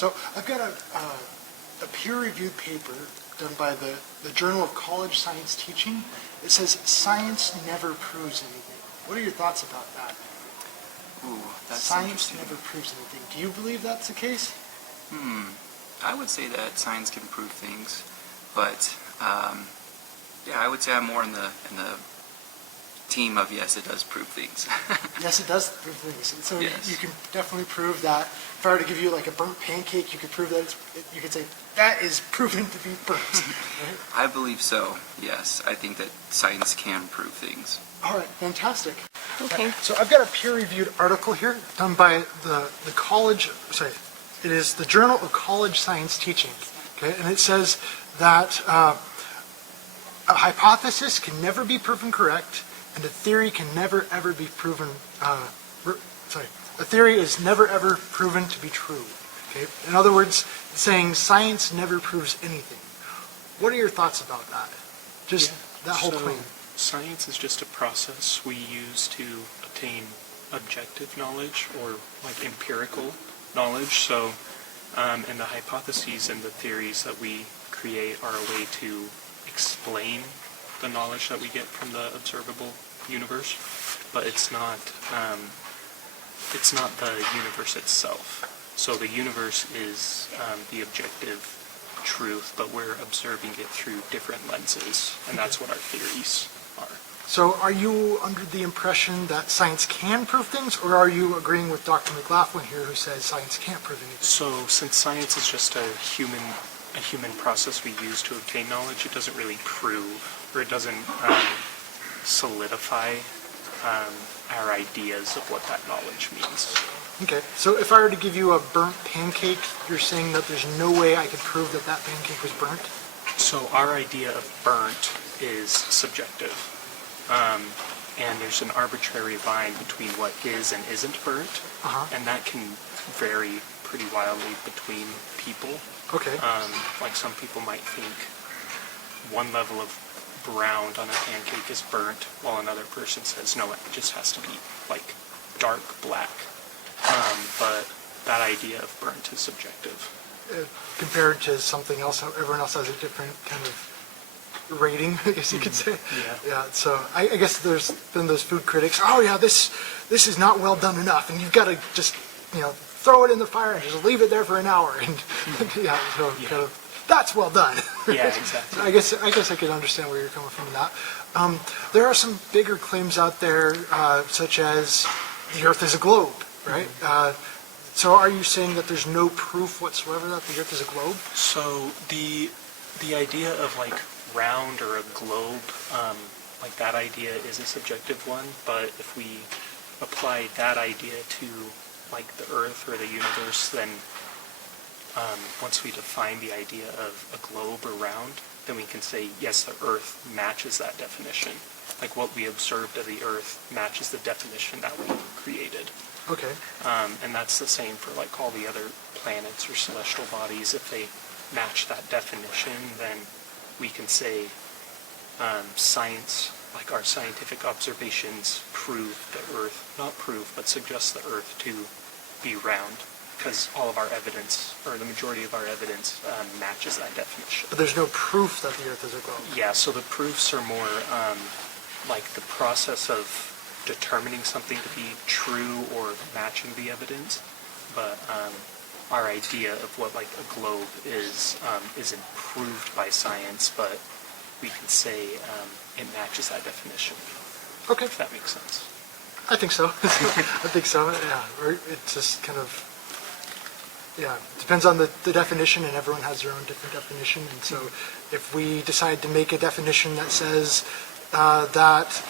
So I've got a peer-reviewed paper done by the Journal of College Science Teaching. It says science never proves anything. What are your thoughts about that? Ooh, that's Science interesting. never proves anything. Do you believe that's the case? I would say that science can prove things, but yeah, I would say I'm more in the team of yes, it does prove things. Yes, it does prove things. And so Yes. you can definitely prove that. If I were to give you like a burnt pancake, you could prove that you could say that is proven to be burnt. Right? I believe so. Yes, I think that science can prove things. All right, fantastic. Okay. So I've got a peer-reviewed article here done by the college, sorry, it is the Journal of College Science Teaching, okay, and it says that a hypothesis can never be proven correct, and a theory can never ever be proven, a theory is never ever proven to be true, okay? In other words, it's saying science never proves anything. What are your thoughts about that? Just that whole claim. Science is just a process we use to obtain objective knowledge or like empirical knowledge. So, and the hypotheses and the theories that we create are a way to explain the knowledge that we get from the observable universe, but it's not the universe itself. So the universe is the objective truth, but we're observing it through different lenses, and that's what our theories are. So are you under the impression that science can prove things, or are you agreeing with Dr. McLaughlin here who says science can't prove anything? So since science is just a human process we use to obtain knowledge, it doesn't really prove, or it doesn't solidify our ideas of what that knowledge means. Okay, so if I were to give you a burnt pancake, you're saying that there's no way I could prove that that pancake was burnt? So our idea of burnt is subjective. And there's an arbitrary line between what is and isn't burnt, and that can vary pretty wildly between people. Okay. Like some people might think one level of browned on a pancake is burnt, while another person says, no, it just has to be like dark black. But that idea of burnt is subjective. Compared to something else, everyone else has a different kind of rating, I guess you could say. Yeah. So I guess there's been those food critics. Oh yeah, this is not well done enough, and you've got to just throw it in the fire and just leave it there for an hour, and kind of that's well done. Yeah, exactly. I guess I could understand where you're coming from in that. There are some bigger claims out there, such as the Earth is a globe, right? So are you saying that there's no proof whatsoever that the Earth is a globe? So the idea of like round or a globe, like that idea is a subjective one, but if we apply that idea to like the Earth or the universe, then once we define the idea of a globe or round, then we can say, yes, the Earth matches that definition. Like what we observed of the Earth matches the definition that we created. Okay. And that's the same for like all the other planets or celestial bodies. If they match that definition, then we can say science, like our scientific observations prove the Earth, not prove, but suggest the Earth to be round, because all of our evidence, or the majority of our evidence, matches that definition. But there's no proof that the Earth is a globe. Yeah, so the proofs are more like the process of determining something to be true or matching the evidence, but our idea of what like a globe is isn't proved by science, but we can say it matches that definition. Okay. If that makes sense. I think so. I think so, yeah. Or it's just kind of, depends on the definition, and everyone has their own different definition. And so if we decide to make a definition that says that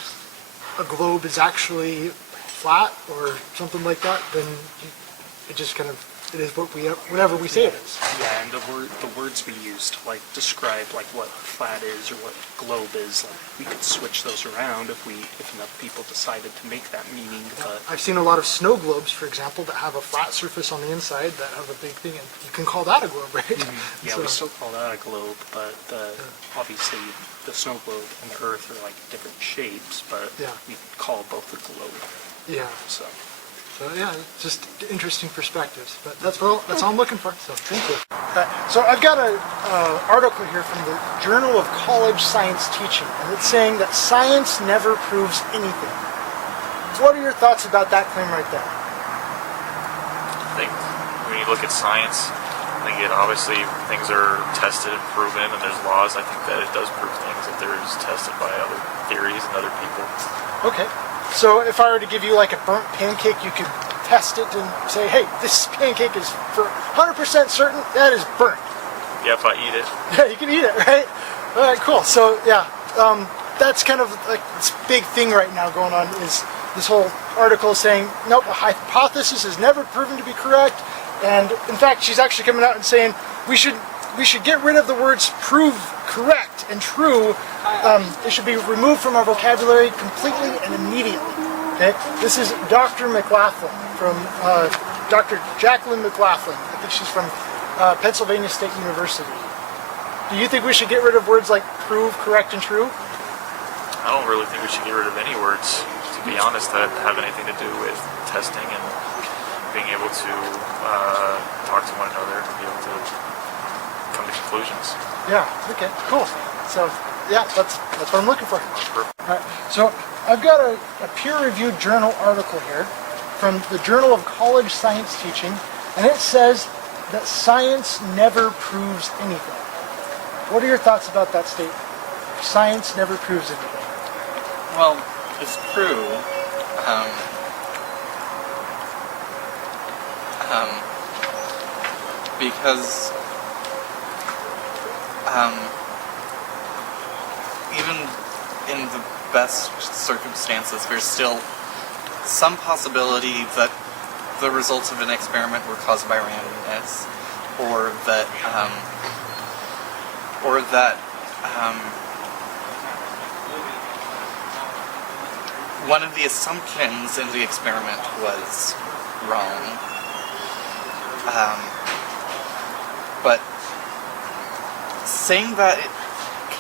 a globe is actually flat or something like that, then it just kind of, it is whatever we say it is. Yeah, and the words we use to like describe like what flat is or what globe is, like we could switch those around if enough people decided to make that meaning. But I've seen a lot of snow globes, for example, that have a flat surface on the inside that have a big thing, and you can call that a globe, right? yeah, we still call that a globe, but obviously the snow globe and the Earth are like different shapes, but we call both a globe. Yeah. So. So yeah, it's just interesting perspectives. But that's all I'm looking for. So thank you. So I've got an article here from the Journal of College Science Teaching, and it's saying that science never proves anything. What are your thoughts about that claim right there? I think when you look at science, I think it obviously things are tested and proven, and there's laws. I think that it does prove things that there's tested by other theories and other people. Okay. So if I were to give you like a burnt pancake, you could test it and say, hey, this pancake is for 100% certain that is burnt. Yeah, if I eat it. Yeah, you can eat it, right? All right, cool. So yeah, that's kind of like this big thing right now going on is this whole article saying, nope, a hypothesis is never proven to be correct. And in fact, she's actually coming out and saying we should get rid of the words prove correct and true. It should be removed from our vocabulary completely and immediately. Okay? This is Dr. McLaughlin from Dr. Jacqueline McLaughlin. I think she's from Pennsylvania State University. Do you think we should get rid of words like prove, correct, and true? I don't really think we should get rid of any words, to be honest, that have anything to do with testing and being able to talk to one another and be able to come to conclusions. Yeah, okay, cool. So, yeah, that's what I'm looking for. Perfect. All right, so I've got a peer-reviewed journal article here from the Journal of College Science Teaching, and it says that science never proves anything. What are your thoughts about that statement? Science never proves anything. Well, it's true. Because even in the best circumstances, there's still some possibility that the results of an experiment were caused by randomness, or that one of the assumptions in the experiment was wrong. But saying that it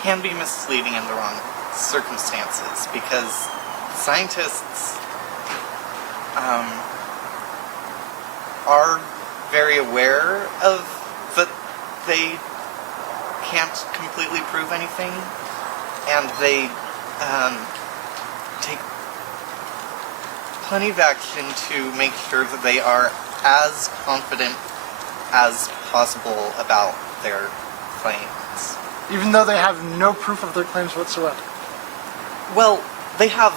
can be misleading in the wrong circumstances, because scientists are very aware of that they can't completely prove anything, and they take plenty of action to make sure that they are as confident as possible about their claims. Even though they have no proof of their claims whatsoever. Well, they have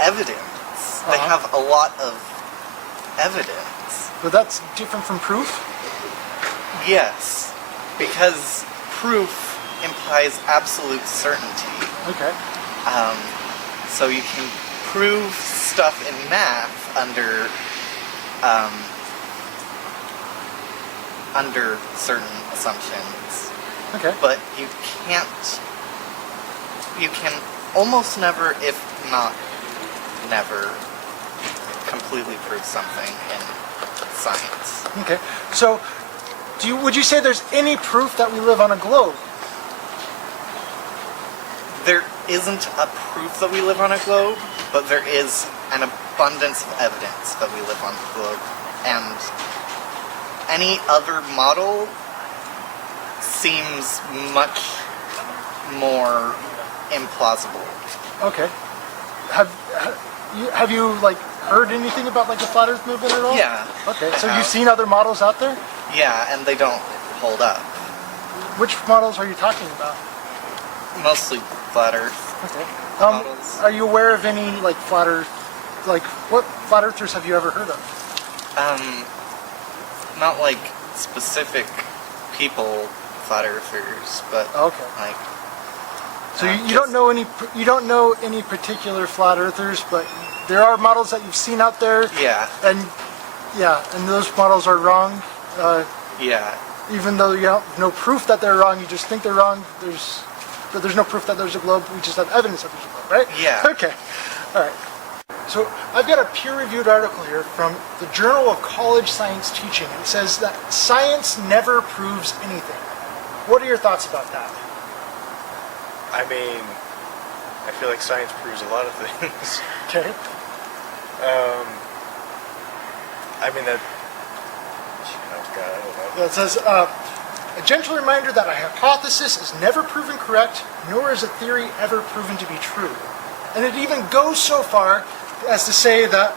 evidence. They have a lot of evidence. But that's different from proof? Yes, because proof implies absolute certainty. Okay. So you can prove stuff in math under certain assumptions. Okay. But you can almost never, if not never, completely prove something in science. Okay. So, would you say there's any proof that we live on a globe? There isn't a proof that we live on a globe, but there is an abundance of evidence that we live on the globe. And any other model seems much more implausible. Okay. Have you like heard anything about like the flat Earth movement at all? Yeah. Okay. So you've seen other models out there? Yeah, and they don't hold up. Which models are you talking about? Mostly flat Earth. Okay. Models. Are you aware of any like flat Earth? Like what flat Earthers have you ever heard of? Not like specific people, flat Earthers, but Okay. like. So you don't know any particular flat Earthers, but there are models that you've seen out there. Yeah. And those models are wrong. Yeah. Even though you have no proof that they're wrong, you just think they're wrong. But there's no proof that there's a globe. We just have evidence that there's a globe, right? Yeah. Okay. All right. So I've got a peer-reviewed article here from the Journal of College Science Teaching, and it says that science never proves anything. What are your thoughts about that? I mean, I feel like science proves a lot of things. Okay. I mean that. Oh God, I don't know. Yeah, it says, a gentle reminder that a hypothesis is never proven correct, nor is a theory ever proven to be true. And it even goes so far as to say that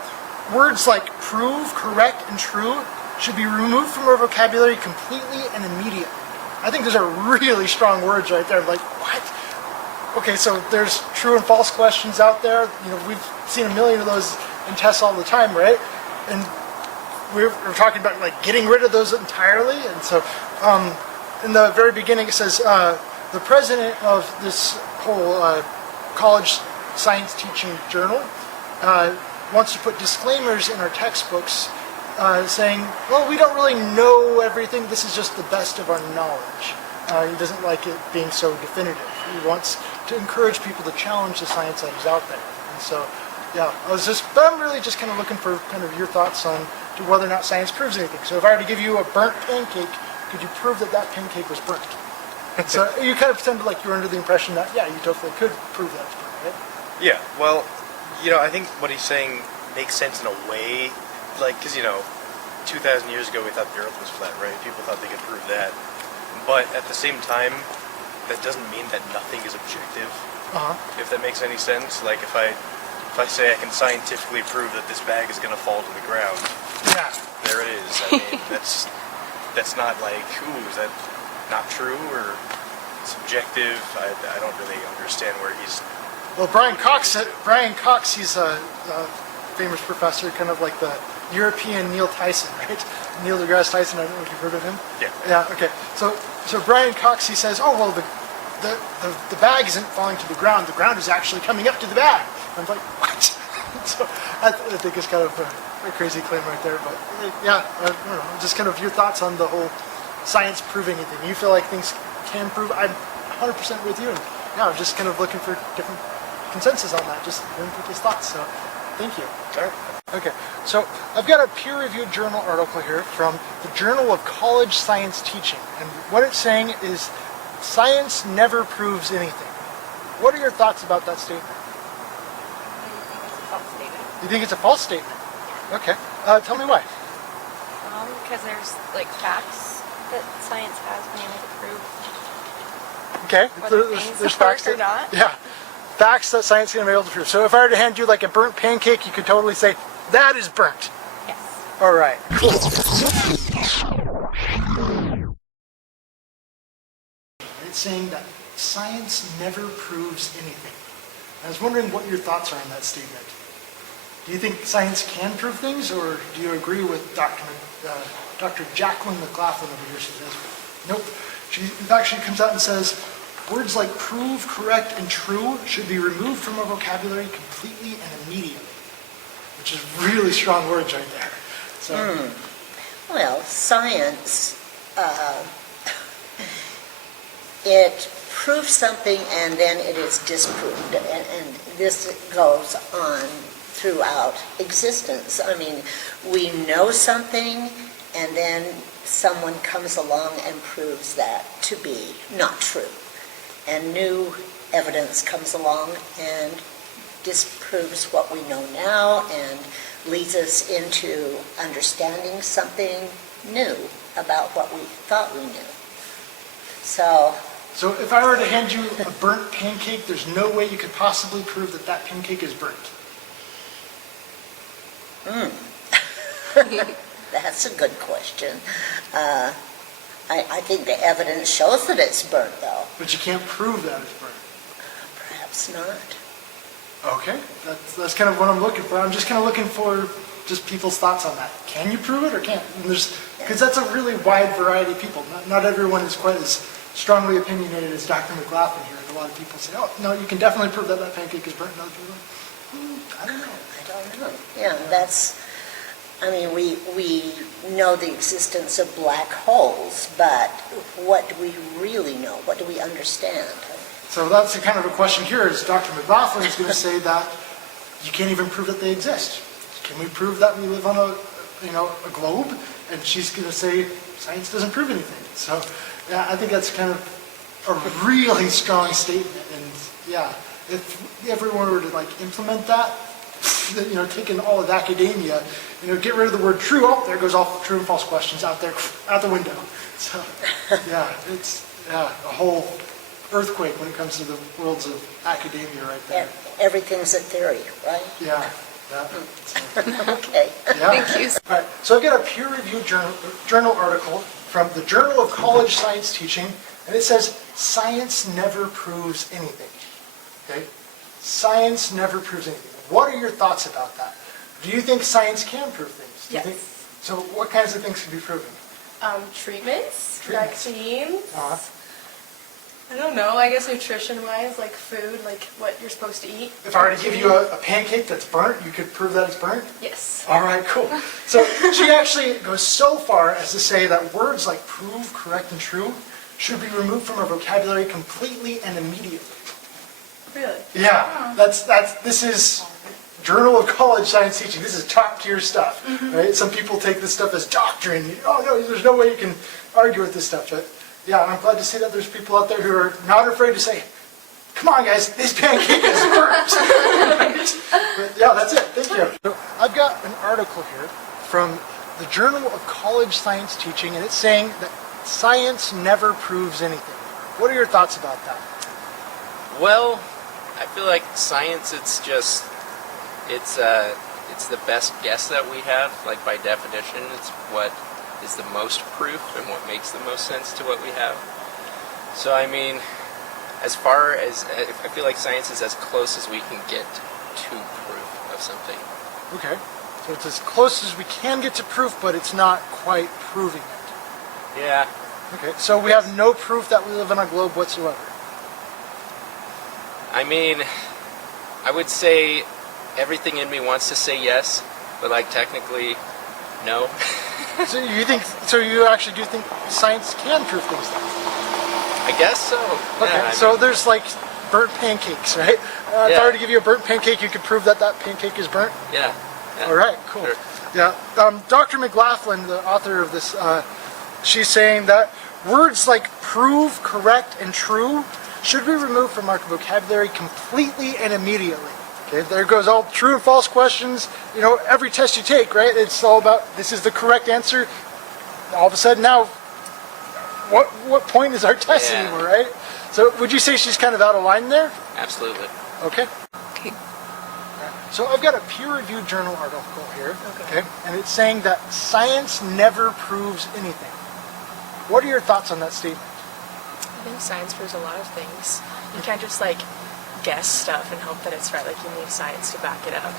words like prove, correct, and true should be removed from our vocabulary completely and immediately. I think those are really strong words right there. Like, what? Okay, so there's true and false questions out there. You know, we've seen a million of those in tests all the time, right? And we're talking about like getting rid of those entirely. And so in the very beginning it says the president of this whole college science teaching journal wants to put disclaimers in our textbooks saying, well, we don't really know everything, this is just the best of our knowledge. He doesn't like it being so definitive. He wants to encourage people to challenge the science that is out there. And so, yeah, but I'm really just kind of looking for kind of your thoughts on to whether or not science proves anything. So if I were to give you a burnt pancake, could you prove that that pancake was burnt? So you kind of pretended like you were under the impression that, yeah, you totally could prove that it's burnt, right? Yeah. Well, I think what he's saying makes sense in a way, like, because 2,000 years ago we thought the Earth was flat, right? People thought they could prove that, but at the same time, that doesn't mean that nothing is objective. If that makes any sense. Like if I say I can scientifically prove that this bag is going to fall to the ground, Yeah. there it is. I mean, that's not like, ooh, is that not true or subjective? I don't really understand where he's. Well, Brian Cox, he's a famous professor, kind of like the European Neil Tyson, right? Neil deGrasse Tyson, I don't know if you've heard of him. Yeah. Yeah, okay. So Brian Cox, he says, oh, well, the bag isn't falling to the ground is actually coming up to the bag. I'm like, what? So I think it's kind of a crazy claim right there, but yeah, I don't know, just kind of your thoughts on the whole science proving anything. You feel like things can prove, I'm 100% with you, and yeah, I'm just kind of looking for different consensus on that, just hearing people's thoughts, so thank you. All right. Okay, so I've got a peer-reviewed journal article here from the Journal of College Science Teaching, and what it's saying is science never proves anything. What are your thoughts about that statement? You think it's a false statement? Okay, tell me why. Because there's like facts that science has been able to prove. Okay, Whether things work or not. Yeah, facts that science can be able to prove. So if I were to hand you like a burnt pancake, you could totally say, that is burnt. Yes. All right. It's saying that science never proves anything. I was wondering what your thoughts are on that statement. Do you think science can prove things, or do you agree with Dr. Jacqueline McLaughlin over here? She says, nope. In fact, she comes out and says, words like prove, correct, and true should be removed from our vocabulary completely and immediately, which is really strong words right there. So, Well, science, it proves something and then it is disproved, and this goes on throughout existence. I mean, we know something and then someone comes along and proves that to be not true. And new evidence comes along and disproves what we know now and leads us into understanding something new about what we thought we knew. So if I were to hand you a burnt pancake, there's no way you could possibly prove that that pancake is burnt. That's a good question. I think the evidence shows that it's burnt, though. But you can't prove that it's burnt. Perhaps not. Okay, that's kind of what I'm looking for. I'm just kind of looking for just people's thoughts on that. Can you prove it or can't? Because that's a really wide variety of people. Not everyone is quite as strongly opinionated as Dr. McLaughlin here. And a lot of people say, oh, no, you can definitely prove that that pancake is burnt. And other people are like, I don't know. I don't know. Yeah, we know the existence of black holes, but what do we really know? What do we understand? So that's the kind of a question here is Dr. McLaughlin is going to say that you can't even prove that they exist. Can we prove that we live on a globe? And she's going to say science doesn't prove anything. So yeah, I think that's kind of a really strong statement. And yeah, if everyone were to like implement that, taking all of academia, get rid of the word true. Oh, there goes all true and false questions out the window. So, yeah, it's a whole earthquake when it comes to the worlds of academia right there. Everything's a theory, right? Yeah. Okay. Yeah. Thank you. All right, so I've got a peer-reviewed journal article from the Journal of College Science Teaching, and it says, science never proves anything. Okay? Science never proves anything. What are your thoughts about that? Do you think science can prove things? Do you think, so what kinds of things can be proven? Treatments, Treatments. vaccines. Uh-huh. I don't know, I guess nutrition-wise, like food, like what you're supposed to eat. If I were to give you a pancake that's burnt, you could prove that it's burnt? Yes. All right, cool. So she actually goes so far as to say that words like prove, correct, and true should be removed from our vocabulary completely and immediately. Really? Yeah, this is Journal of College Science Teaching. This is top tier stuff, right? Some people take this stuff as doctrine. Oh no, there's no way you can argue with this stuff. But yeah, I'm glad to see that there's people out there who are not afraid to say, come on guys, this pancake is burnt. But yeah, that's it. Thank you. So I've got an article here from the Journal of College Science Teaching, and it's saying that science never proves anything. What are your thoughts about that? Well, I feel like science, it's the best guess that we have. Like by definition, it's what is the most proof and what makes the most sense to what we have. So I mean, as far as, I feel like science is as close as we can get to proof of something. Okay, so it's as close as we can get to proof, but it's not quite proving it. Yeah. Okay, so we have no proof that we live on a globe whatsoever. I mean, I would say everything in me wants to say yes, but like technically, no. So you actually do think science can prove things then? I guess so. Okay, Yeah, so there's like burnt pancakes, right? If I were to give you a burnt pancake, you could prove that that pancake is burnt? Yeah. All right, cool. Sure. Yeah, Dr. McLaughlin, the author of this, she's saying that words like prove, correct, and true should be removed from our vocabulary completely and immediately. Okay, there goes all true and false questions. Every test you take, right? It's all about this is the correct answer. All of a sudden now, what point is our test anymore, right? So would you say she's kind of out of line there? Absolutely. Okay. So I've got a peer-reviewed journal article here, okay, and it's saying that science never proves anything. What are your thoughts on that statement? I think science proves a lot of things. You can't just guess stuff and hope that it's right. You need science to back it up.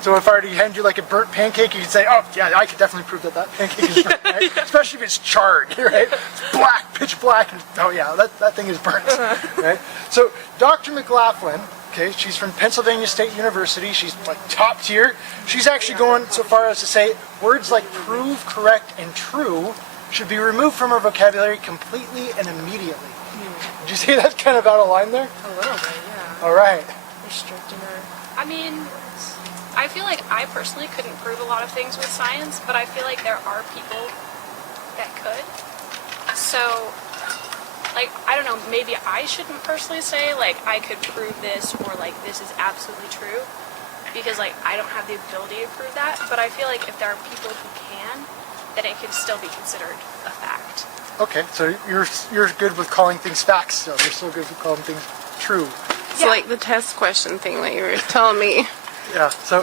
So if I were to hand you a burnt pancake, you could say, oh yeah, I could definitely prove that pancake is burnt, right? Especially if it's charred, right? It's black, pitch black, and oh yeah, that thing is burnt, right? So Dr. McLaughlin, okay, she's from Pennsylvania State University. She's top tier. She's actually going so far as to say words like prove, correct, and true should be removed from our vocabulary completely and immediately. Did you say that's kind of out of line there? A little bit, yeah. All right. Restricting her. I mean, I feel like I personally couldn't prove a lot of things with science, but I feel like there are people that could. So, I don't know, maybe I shouldn't personally say, I could prove this, or, this is absolutely true, because, I don't have the ability to prove that, but I feel like if there are people who can, then it could still be considered a fact. Okay, so you're good with calling things facts still. You're still good with calling things true. So the test question thing that you were telling me. Yeah, so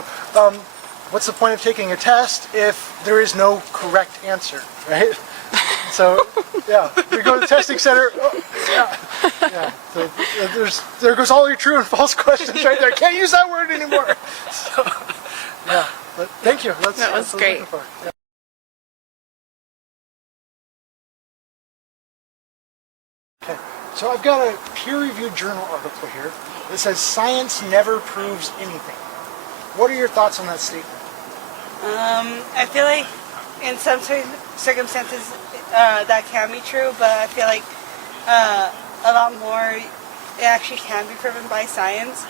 what's the point of taking a test if there is no correct answer, right? So, yeah, we go to the testing center. So there goes all your true and false questions right there. Can't use that word anymore. So, yeah, but thank you. That was great. Yeah. Okay, so I've got a peer-reviewed journal article here that says science never proves anything. What are your thoughts on that statement? I feel like in some circumstances that can be true, but I feel like a lot more it actually can be proven by science,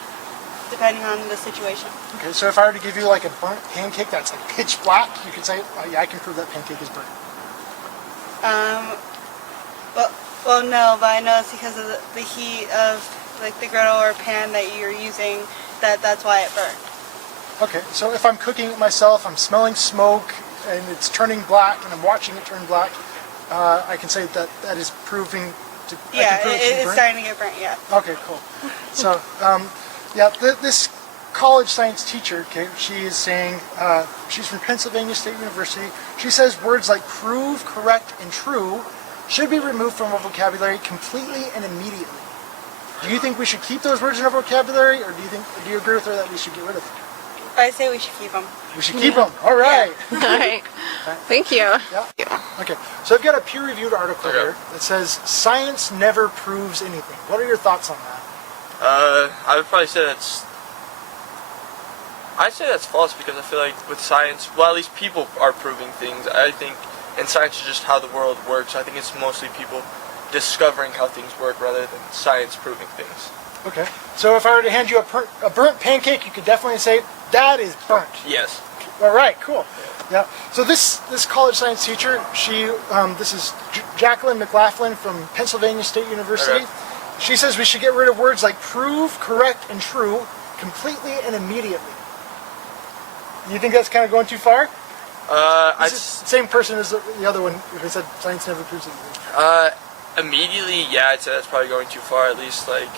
depending on the situation. Okay, so if I were to give you a burnt pancake that's pitch black, you could say, oh yeah, I can prove that pancake is burnt. Well, no, but I know it's because of the heat of the griddle or pan that you're using, that's why it burned. Okay, so if I'm cooking it myself, I'm smelling smoke, and it's turning black, and I'm watching it turn black, I can say that that is proving to. I Yeah, can prove it to be it's burnt? starting to get burnt. Yeah. Okay, cool. So, this college science teacher, okay, she is saying, she's from Pennsylvania State University. She says words like prove, correct, and true should be removed from our vocabulary completely and immediately. Do you think we should keep those words in our vocabulary, or do you agree with her that we should get rid of them? I say we should keep them. We should keep them. All right. All right. Thank you. Yeah. Okay. So I've got a peer-reviewed article here that says science never proves anything. What are your thoughts on that? I would probably say I'd say that's false, because I feel like with science, well, at least people are proving things. I think, and science is just how the world works. I think it's mostly people discovering how things work rather than science proving things. Okay. So if I were to hand you a burnt pancake, you could definitely say that is burnt. Yes. All right. Cool. Yeah. So this college science teacher, this is Jacqueline McLaughlin from Pennsylvania State University. Okay. She says we should get rid of words like prove, correct, and true completely and immediately. You think that's kind of going too far? This is the same person as the other one who said science never proves anything. Immediately, yeah, I'd say that's probably going too far. At least, like,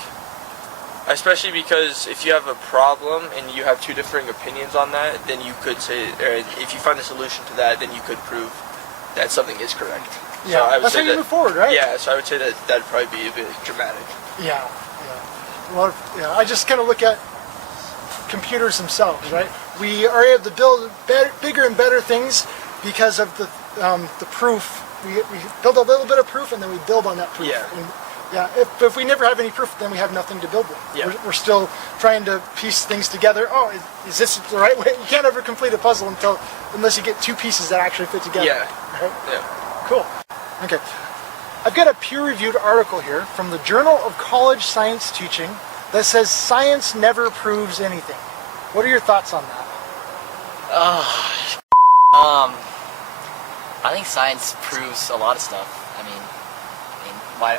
especially because if you have a problem and you have two differing opinions on that, then you could say, or if you find a solution to that, then you could prove that something is correct. Yeah, so I would that's say how you move forward, right? Yeah, so I would say that that'd probably be a bit dramatic. Yeah. Well, I just kind of look at computers themselves, right? We are able to build bigger and better things because of the proof. We build a little bit of proof, and then we build on that proof. Yeah. And, if we never have any proof, then we have nothing to build with. Yeah. We're still trying to piece things together. Oh, is this the right way? You can't ever complete a puzzle unless you get two pieces that actually fit together. Yeah. Right? Yeah. Cool. Okay. I've got a peer-reviewed article here from the Journal of College Science Teaching that says science never proves anything. What are your thoughts on that? I think science proves a lot of stuff. Why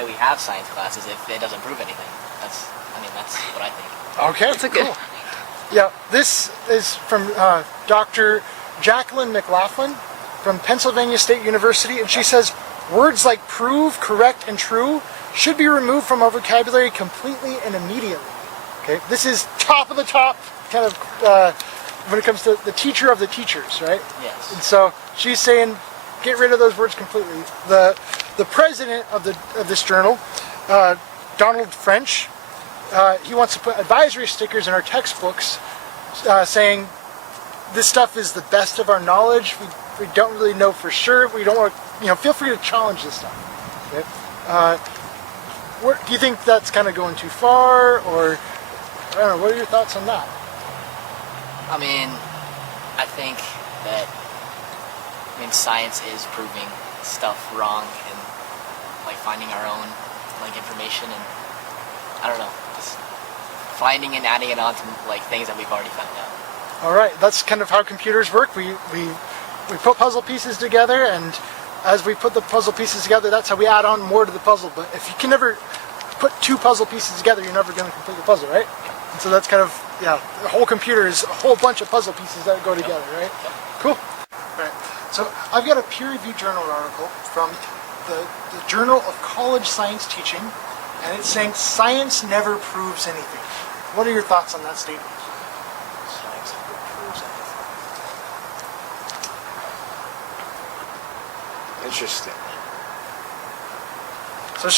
do we have science classes if it doesn't prove anything? That's what I think. Okay, that's cool. Yeah, this is from Dr. Jacqueline McLaughlin from Pennsylvania State University, and she says words like prove, correct, and true should be removed from our vocabulary completely and immediately. Okay, this is top of the top, kind of when it comes to the teacher of the teachers, right? Yes. And so she's saying, get rid of those words completely. The president of this journal, Donald French, he wants to put advisory stickers in our textbooks saying this stuff is the best of our knowledge. We don't really know for sure. We don't want to, feel free to challenge this stuff. Okay? Do you think that's kind of going too far, or I don't know? What are your thoughts on that? I think that science is proving stuff wrong and finding our own information, and I don't know, just finding and adding it on to things that we've already found out. All right, that's kind of how computers work. We put puzzle pieces together, and as we put the puzzle pieces together, that's how we add on more to the puzzle. But if you can never put two puzzle pieces together, you're never going to complete the puzzle, right? And so that's kind of, the whole computer is a whole bunch of puzzle pieces that go together, right? Cool. Right. So I've got a peer-reviewed journal article from the Journal of College Science Teaching, and it's saying science never proves anything. What are your thoughts on that statement? Science never proves anything. Interesting. So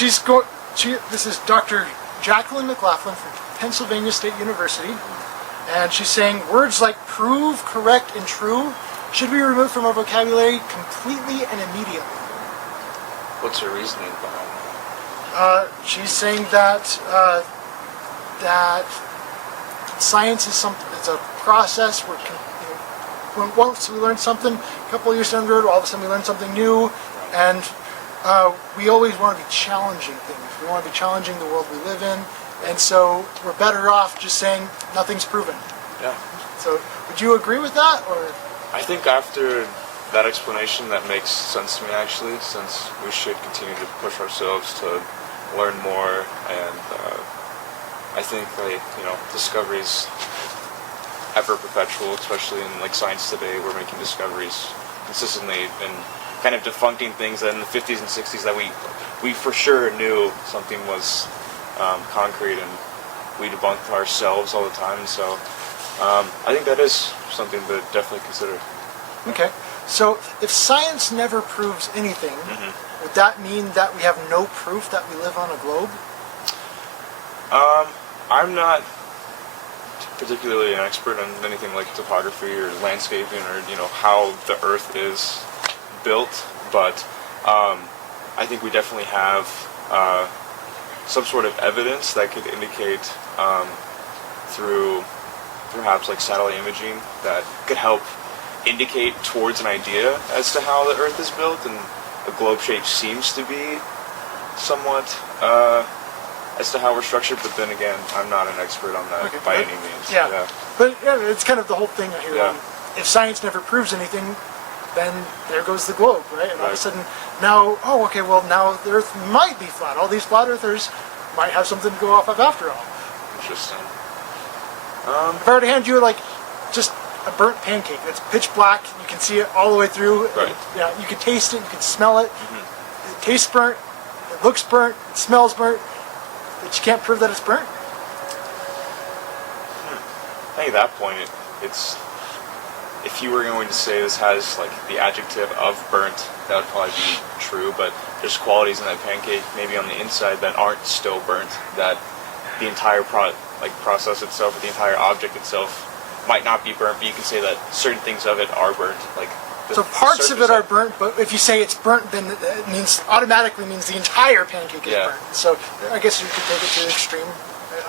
this is Dr. Jacqueline McLaughlin from Pennsylvania State University, and she's saying words like prove, correct, and true should be removed from our vocabulary completely and immediately. What's her reasoning behind that? She's saying that science is it's a process where once we learn something, a couple of years down the road, all of a sudden we learn something new, and we always want to be challenging things. We want to be challenging the world we live in, and so we're better off just saying nothing's proven. Yeah. So would you agree with that, or? I think after that explanation, that makes sense to me, actually, since we should continue to push ourselves to learn more, and I think discoveries, ever perpetual, especially in like science today. We're making discoveries consistently and kind of defuncting things that in the 50s and 60s that we for sure knew something was concrete, and we debunked ourselves all the time. So I think that is something to definitely consider. Okay. So if science never proves anything, would that mean that we have no proof that we live on a globe? I'm not particularly an expert on anything like topography or landscaping or how the Earth is built, but I think we definitely have some sort of evidence that could indicate through perhaps like satellite imaging that could help indicate towards an idea as to how the Earth is built, and a globe shape seems to be somewhat as to how we're structured, but then again, I'm not an expert on that by any means. Yeah. But it's kind of the whole thing here. Yeah. If science never proves anything, then there goes the globe, right? And all of a sudden, now, now the Earth might be flat. All these flat earthers might have something to go off of after all. Interesting. If I were to hand you just a burnt pancake that's pitch black, you can see it all the way through. Right. Yeah, you can taste it, you can smell it. It tastes burnt, it looks burnt, it smells burnt, but you can't prove that it's burnt. I think at that point, it's if you were going to say this has like the adjective of burnt, that would probably be true. But there's qualities in that pancake, maybe on the inside, that aren't still burnt. That the entire process itself, or the entire object itself, might not be burnt. But you can say that certain things of it are burnt. Like so parts of it are burnt, but if you say it's burnt, then it automatically means the entire pancake is burnt. So I guess you could take it to the extreme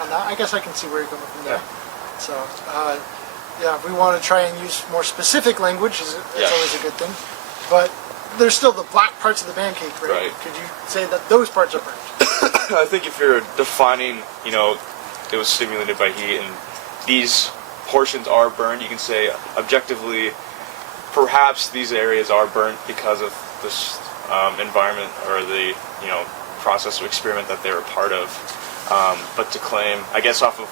on that. I guess I can see where you're coming from there. So, if we want to try and use more specific language, it's always a good thing. But there's still the black parts of the pancake, right? Could you say that those parts are burnt? I think if you're defining, it was stimulated by heat, and these portions are burned, you can say objectively, perhaps these areas are burnt because of this environment or the, process or experiment that they were part of. But to claim, I guess off of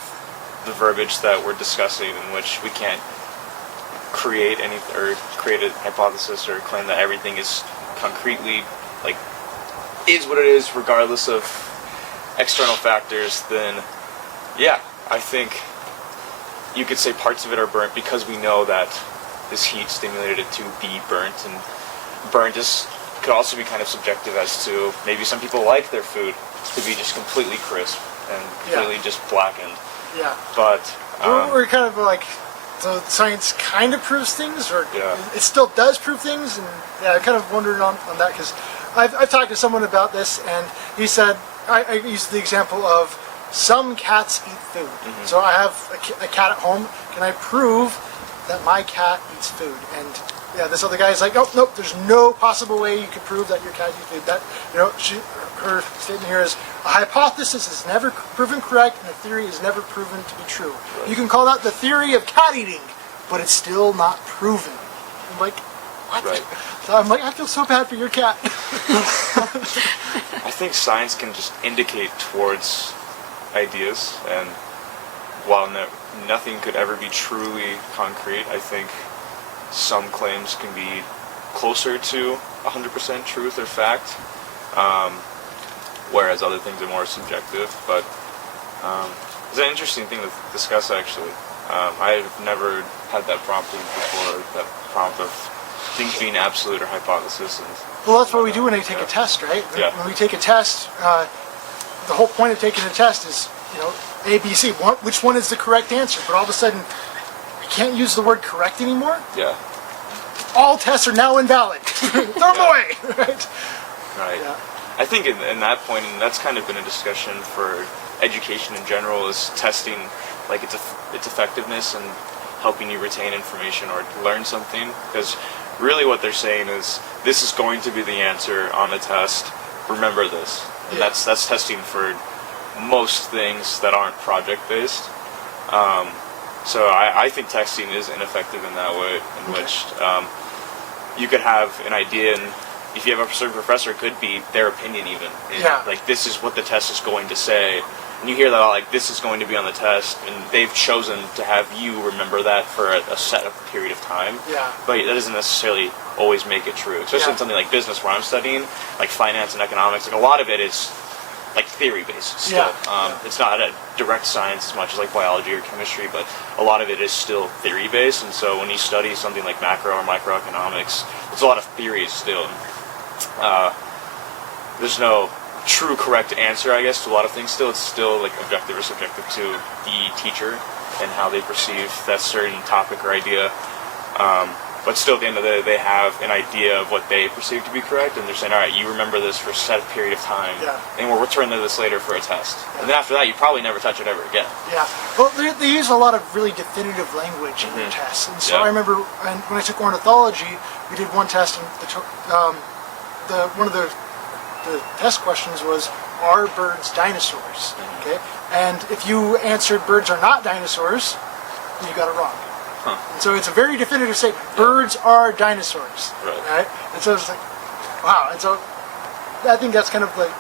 the verbiage that we're discussing, in which we can't create a hypothesis or claim that everything is concretely is what it is regardless of external factors, then I think you could say parts of it are burnt because we know that this heat stimulated it to be burnt, and burnt could also be kind of subjective as to maybe some people like their food to be just completely crisp and completely just blackened. Yeah. But we're kind of so science kind of proves things, or it still does prove things, and I kind of wondered on that because I've talked to someone about this, and he said I used the example of some cats eat food. So I have a cat at home. Can I prove that my cat eats food? And this other guy is like, nope, there's no possible way you could prove that your cat eats food. That her statement here is a hypothesis is never proven correct, and a theory is never proven to be true. You can call that the theory of cat eating, but it's still not proven. I'm like, what? So I'm like, I feel so bad for your cat. I think science can just indicate towards ideas, and while nothing could ever be truly concrete, I think some claims can be closer to 100% truth or fact, whereas other things are more subjective. But it's an interesting thing to discuss, actually. I've never had that prompt before, that prompt of things being absolute or hypothesis. Well, that's what we do when we take a test, right? Yeah. When we take a test, the whole point of taking a test is, A, B, C. Which one is the correct answer? But all of a sudden, we can't use the word correct anymore. Yeah. All tests are now invalid. Throw them away. Right. Right. Yeah. I think in that point, and that's kind of been a discussion for education in general, is testing, its effectiveness and helping you retain information or learn something. Because really, what they're saying is, this is going to be the answer on the test. Remember this. And that's testing for most things that aren't project-based. So I think testing is ineffective in that way, in which you could have an idea, and if you have a certain professor, it could be their opinion even. And, this is what the test is going to say, and you hear that like this is going to be on the test, and they've chosen to have you remember that for a set period of time. Yeah. But that doesn't necessarily always make it true, especially in something like business where I'm studying, like finance and economics. Like a lot of it is like theory based still. It's not a direct science as much as like biology or chemistry, but a lot of it is still theory based. And so when you study something like macro or microeconomics, there's a lot of theories still. There's no true correct answer, I guess, to a lot of things still. It's still like objective or subjective to the teacher and how they perceive that certain topic or idea. But still, at the end of the day, they have an idea of what they perceive to be correct, and they're saying, all right, you remember this for a set period of time, and we'll return to this later for a test. And then after that, you probably never touch it ever again. Yeah. Well, they use a lot of really definitive language in their tests. And so I remember when I took ornithology, we did one test, and one of the test questions was, are birds dinosaurs? Okay. And if you answered birds are not dinosaurs, you got it wrong. And so it's a very definitive statement. Birds are dinosaurs. Right? And so it's like, wow. And so I think that's kind of like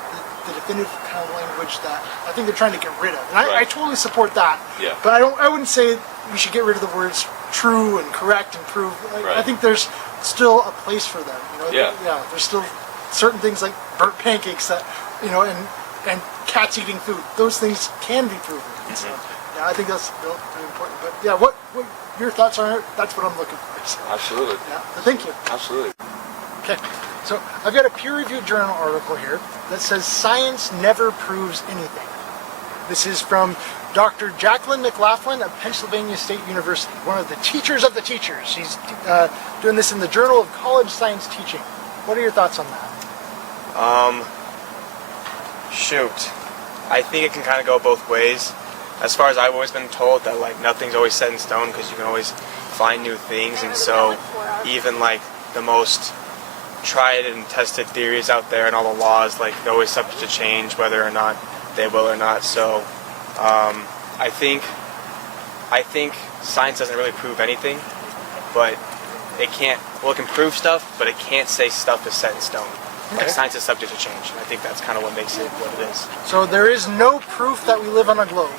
the definitive kind of language that I think they're trying to get rid of. And I totally support that. Yeah. But I wouldn't say we should get rid of the words true and correct and prove. I think there's still a place for them. Yeah. There's still certain things like burnt pancakes that, and cats eating food. Those things can be proven. So, I think that's very important. But yeah, what your thoughts are, that's what I'm looking for. So. Absolutely. Yeah, thank you. Absolutely. Okay, so I've got a peer-reviewed journal article here that says science never proves anything. This is from Dr. Jacqueline McLaughlin of Pennsylvania State University, one of the teachers of the teachers. She's doing this in the Journal of College Science Teaching. What are your thoughts on that? Shoot. I think it can kind of go both ways. As far as I've always been told that like nothing's always set in stone because you can always find new things, and so even like the most tried and tested theories out there and all the laws, like they're always subject to change whether or not they will or not. So I think science doesn't really prove anything, but it can prove stuff, but it can't say stuff is set in stone. Like science is subject to change, and I think that's kind of what makes it what it is. So there is no proof that we live on a globe.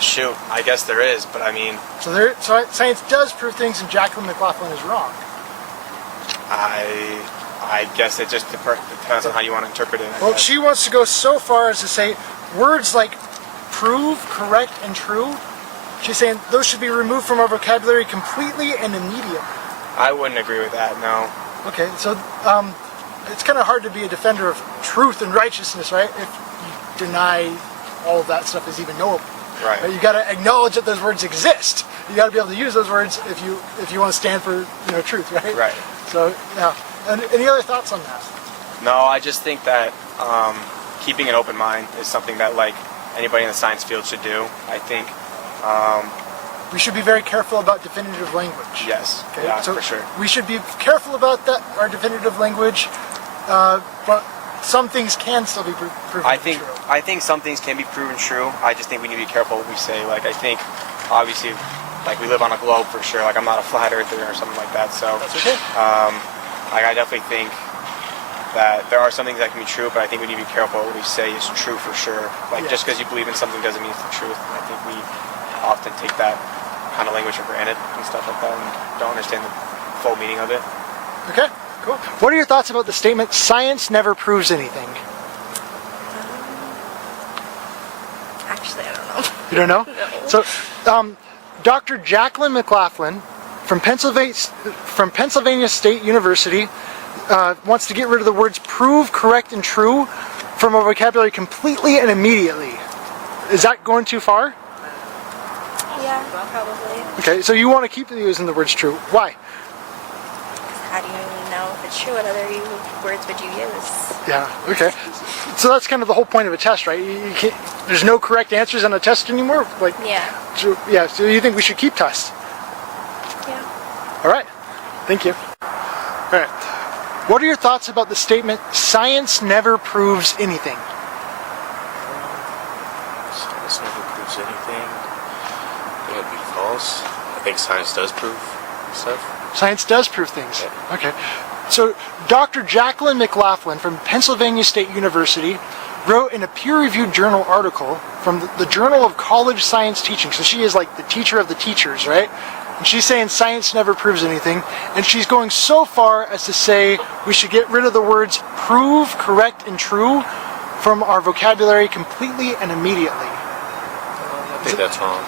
Shoot, I guess there is, but I mean... So science does prove things, and Jacqueline McLaughlin is wrong. I guess it just depends on how you want to interpret it. Well, she wants to go so far as to say words like prove, correct, and true, she's saying those should be removed from our vocabulary completely and immediately. I wouldn't agree with that, no. Okay, so it's kind of hard to be a defender of truth and righteousness, right? If you deny all of that stuff is even knowable. Right. You got to acknowledge that those words exist. You got to be able to use those words if you want to stand for truth, right? Right. So yeah. And any other thoughts on that? No, I just think that keeping an open mind is something that like anybody in the science field should do. I think. We should be very careful about definitive language. Yes. Okay? Yeah, so for sure. We should be careful about that, our definitive language, but some things can still be proven true. I think some things can be proven true. I just think we need to be careful what we say. Like I think, obviously, like we live on a globe for sure. Like I'm not a flat earther or something like that. So that's okay. I definitely think that there are some things that can be true, but I think we need to be careful what we say is true for sure. Like just because you believe in something doesn't mean it's the truth. And I think we often take that kind of language for granted and stuff like that, and don't understand the full meaning of it. Okay, cool. What are your thoughts about the statement, science never proves anything? Actually, I don't know. You don't know? No. So, Dr. Jacqueline McLaughlin from Pennsylvania State University wants to get rid of the words prove, correct, and true from our vocabulary completely and immediately. Is that going too far? Yeah, probably. Okay, so you want to keep using the words true. Why? How do you know if it's true? What other words would you use? Yeah, okay. So that's kind of the whole point of a test, right? You can't, there's no correct answers on a test anymore? Like, yeah. So you think we should keep tests? Yeah. All right, thank you. All right. What are your thoughts about the statement, science never proves anything? Science never proves anything. That would be false. I think science does prove stuff. Science does prove things. Yeah. Okay. So Dr. Jacqueline McLaughlin from Pennsylvania State University wrote in a peer-reviewed journal article from the Journal of College Science Teaching. So she is like the teacher of the teachers, right? And she's saying science never proves anything. And she's going so far as to say we should get rid of the words prove, correct, and true from our vocabulary completely and immediately. I think that's wrong.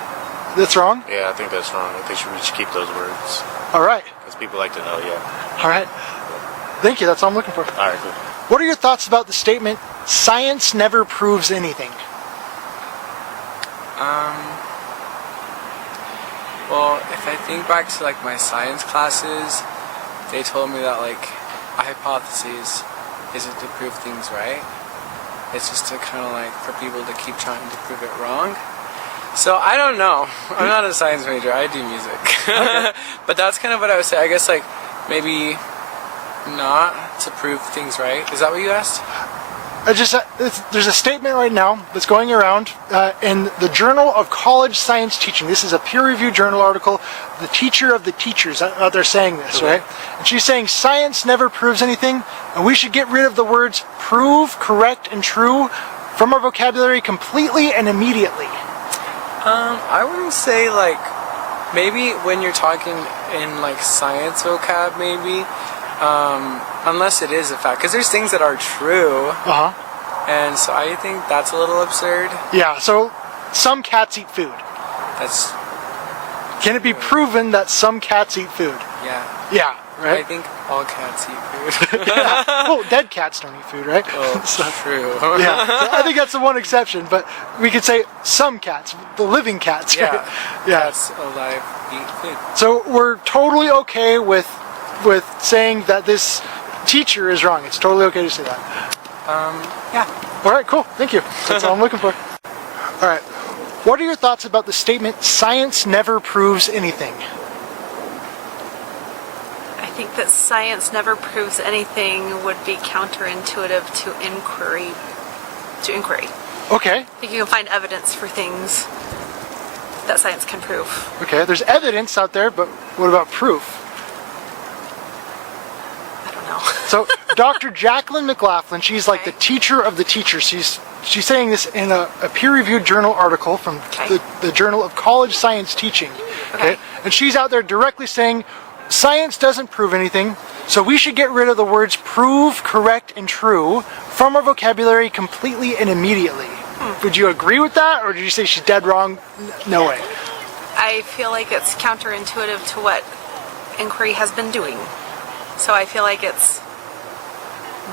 That's wrong? Yeah, I think that's wrong. I think we should keep those words. All right. Because people like to know, yeah. All right. Thank you. That's all I'm looking for. All right, cool. What are your thoughts about the statement, science never proves anything? Well, if I think back to like my science classes, they told me that like a hypothesis isn't to prove things right. It's just to kind of like for people to keep trying to prove it wrong. So I don't know. I'm not a science major. I do music. Okay. But that's kind of what I would say. I guess like maybe not to prove things right. Is that what you asked? There's a statement right now that's going around in the Journal of College Science Teaching. This is a peer-reviewed journal article. The teacher of the teachers out there saying this, right? And she's saying science never proves anything, and we should get rid of the words prove, correct, and true from our vocabulary completely and immediately. I wouldn't say like maybe when you're talking in like science vocab, maybe. Unless it is a fact, because there's things that are true. And so I think that's a little absurd. Yeah, so some cats eat food. That's... Can it be proven that some cats eat food? Yeah. Yeah, right? I think all cats eat food. Yeah. Well, dead cats don't eat food, right? Oh, So, true. yeah, so I think that's the one exception, but we could say some cats, the living cats, right? Yeah, cats alive eat food. So we're totally okay with saying that this teacher is wrong. It's totally okay to say that. Yeah. All right, cool. Thank you. That's all I'm looking for. All right. What are your thoughts about the statement, science never proves anything? I think that science never proves anything would be counterintuitive to inquiry. Okay. I think you can find evidence for things that science can prove. Okay, there's evidence out there, but what about proof? So Dr. Jacqueline McLaughlin, she's like the teacher of the teachers. She's saying this in a peer-reviewed journal article from the Journal of College Science Teaching. Okay. And she's out there directly saying science doesn't prove anything, so we should get rid of the words prove, correct, and true from our vocabulary completely and immediately. Would you agree with that, or did you say she's dead wrong? No way. I feel like it's counterintuitive to what inquiry has been doing. So I feel like it's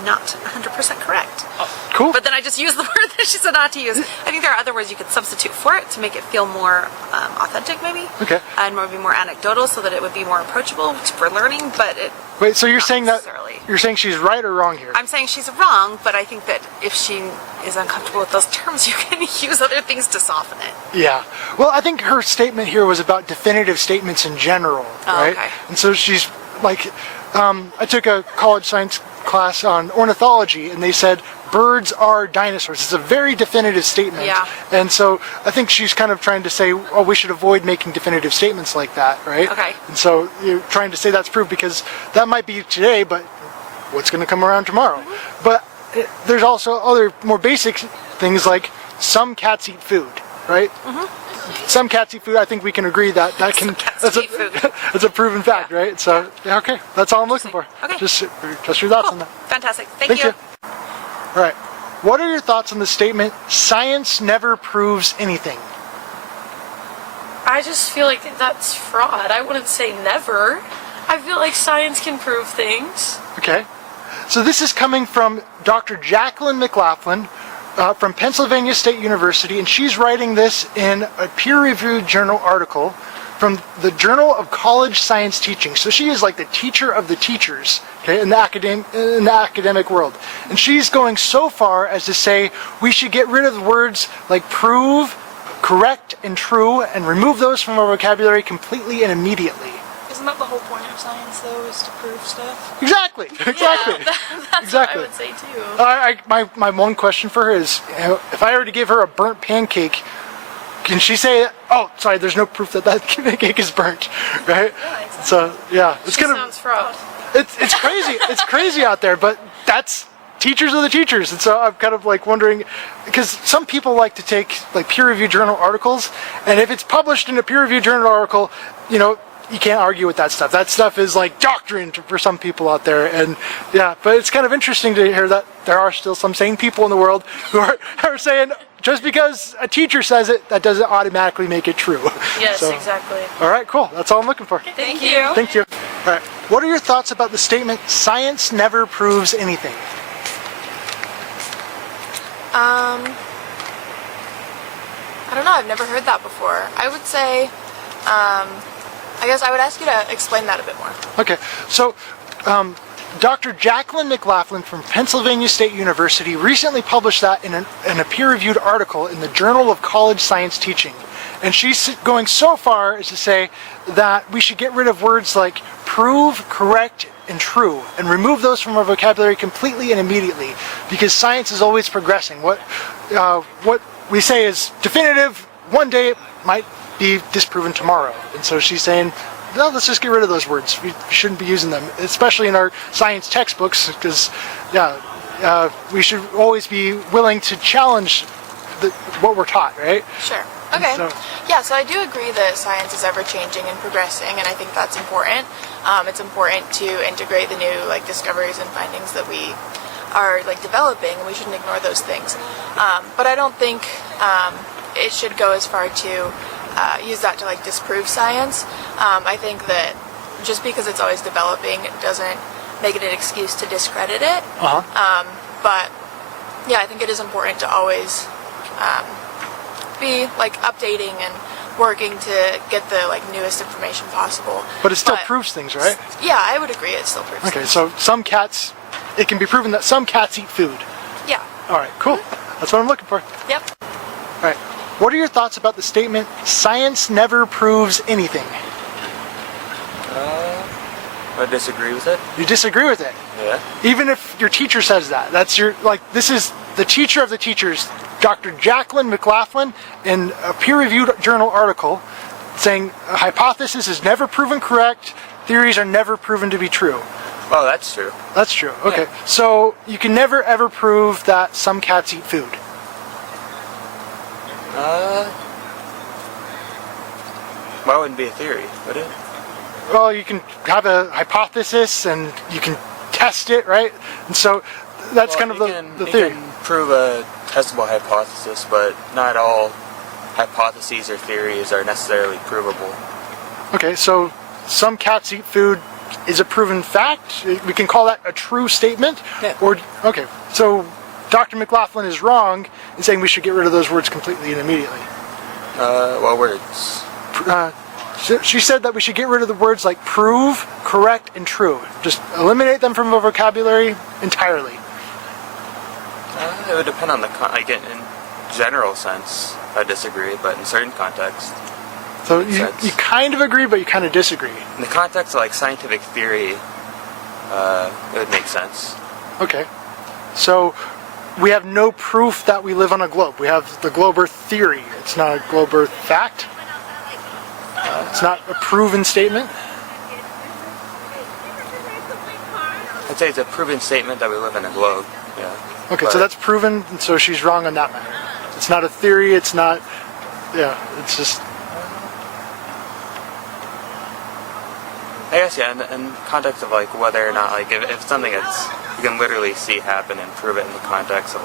not 100% correct. Cool. But then I just use the word that she said not to use. I think there are other words you could substitute for it to make it feel more authentic, maybe. Okay. And maybe more anecdotal, so that it would be more approachable for learning. But it. Wait, so you're saying that you're saying she's right or wrong here? I'm saying she's wrong, but I think that if she is uncomfortable with those terms, you can use other things to soften it. Yeah. Well, I think her statement here was about definitive statements in general, right? Okay. And so she's like, I took a college science class on ornithology, and they said birds are dinosaurs. It's a very definitive statement. Yeah. And so I think she's kind of trying to say, oh, we should avoid making definitive statements like that, right? Okay. And so you're trying to say that's proof because that might be today, but what's going to come around tomorrow? But there's also other more basic things like some cats eat food, right? Some cats eat food. I think we can agree that that's a proven fact, right? So yeah, okay, that's all I'm looking for. Okay. Just your thoughts on that. Fantastic. Thank you. All right. What are your thoughts on the statement, science never proves anything? I just feel like that's fraud. I wouldn't say never. I feel like science can prove things. Okay. So this is coming from Dr. Jacqueline McLaughlin from Pennsylvania State University, and she's writing this in a peer-reviewed journal article from the Journal of College Science Teaching. So she is like the teacher of the teachers, okay, in the academic world. And she's going so far as to say we should get rid of the words like prove, correct, and true, and remove those from our vocabulary completely and immediately. Isn't that the whole point of science, though, is to prove stuff? Exactly. Exactly. Yeah, that's exactly. what I would say, too. My one question for her is, if I were to give her a burnt pancake, can she say, oh, sorry, there's no proof that pancake is burnt, right? Yeah, exactly. So, yeah. It's She sounds fraud. It's crazy. It's crazy out there, but that's teachers are the teachers. And so I'm kind of like wondering, because some people like to take like peer-reviewed journal articles, and if it's published in a peer-reviewed journal article, you know, you can't argue with that stuff. That stuff is like doctrine for some people out there. And yeah, but it's kind of interesting to hear that there are still some sane people in the world who are saying, just because a teacher says it, that doesn't automatically make it true. Yes, So, exactly. all right, cool. That's all I'm looking for. Thank you. Thank you. All right. What are your thoughts about the statement, science never proves anything? I don't know, I've never heard that before. I would say, I guess I would ask you to explain that a bit more. Okay, so Dr. Jacqueline McLaughlin from Pennsylvania State University recently published that in a peer-reviewed article in the Journal of College Science Teaching. And she's going so far as to say that we should get rid of words like prove, correct, and true, and remove those from our vocabulary completely and immediately, because science is always progressing. What we say is definitive, one day it might be disproven tomorrow. And so she's saying, no, let's just get rid of those words. We shouldn't be using them, especially in our science textbooks, because we should always be willing to challenge what we're taught, right? Sure. Okay. So, yeah, so I do agree that science is ever changing and progressing, and I think that's important. It's important to integrate the new discoveries and findings that we are developing, and we shouldn't ignore those things. But I don't think it should go as far to use that to disprove science. I think that just because it's always developing doesn't make it an excuse to discredit it. But yeah, I think it is important to always be updating and working to get the newest information possible. but it still proves things, right? Yeah, I would agree. It still proves. Okay, things. so it can be proven that some cats eat food. Yeah. All right, cool. That's what I'm looking for. Yep. All right. What are your thoughts about the statement, science never proves anything? I disagree with it. You disagree with it? Yeah. Even if your teacher says that. That's your, this is the teacher of the teachers, Dr. Jacqueline McLaughlin, in a peer-reviewed journal article saying a hypothesis is never proven correct, theories are never proven to be true. Oh, that's true. That's true. Okay. So you can never ever prove that some cats eat food. Well, it wouldn't be a theory, would it? Well, you can have a hypothesis and you can test it, right? And so that's kind of the theory. You can prove a testable hypothesis, but not all hypotheses or theories are necessarily provable. Okay, so some cats eat food is a proven fact. We can call that a true statement. Yeah. Or okay, so Dr. McLaughlin is wrong in saying we should get rid of those words completely and immediately. What words? She said that we should get rid of the words like prove, correct, and true. Just eliminate them from our vocabulary entirely. It would depend on the in general sense. I disagree, but in certain contexts. So you kind of agree, but you kind of disagree. In the context of scientific theory, it would make sense. Okay. So we have no proof that we live on a globe. We have the globe Earth theory. It's not a globe Earth fact. It's not a proven statement. I'd say it's a proven statement that we live in a globe. Yeah. Okay, so that's proven, and so she's wrong on that matter. It's not a theory, it's not, yeah, it's just... I guess, yeah, in context of whether or not, if it's something that's, you can literally see happen and prove it in the context of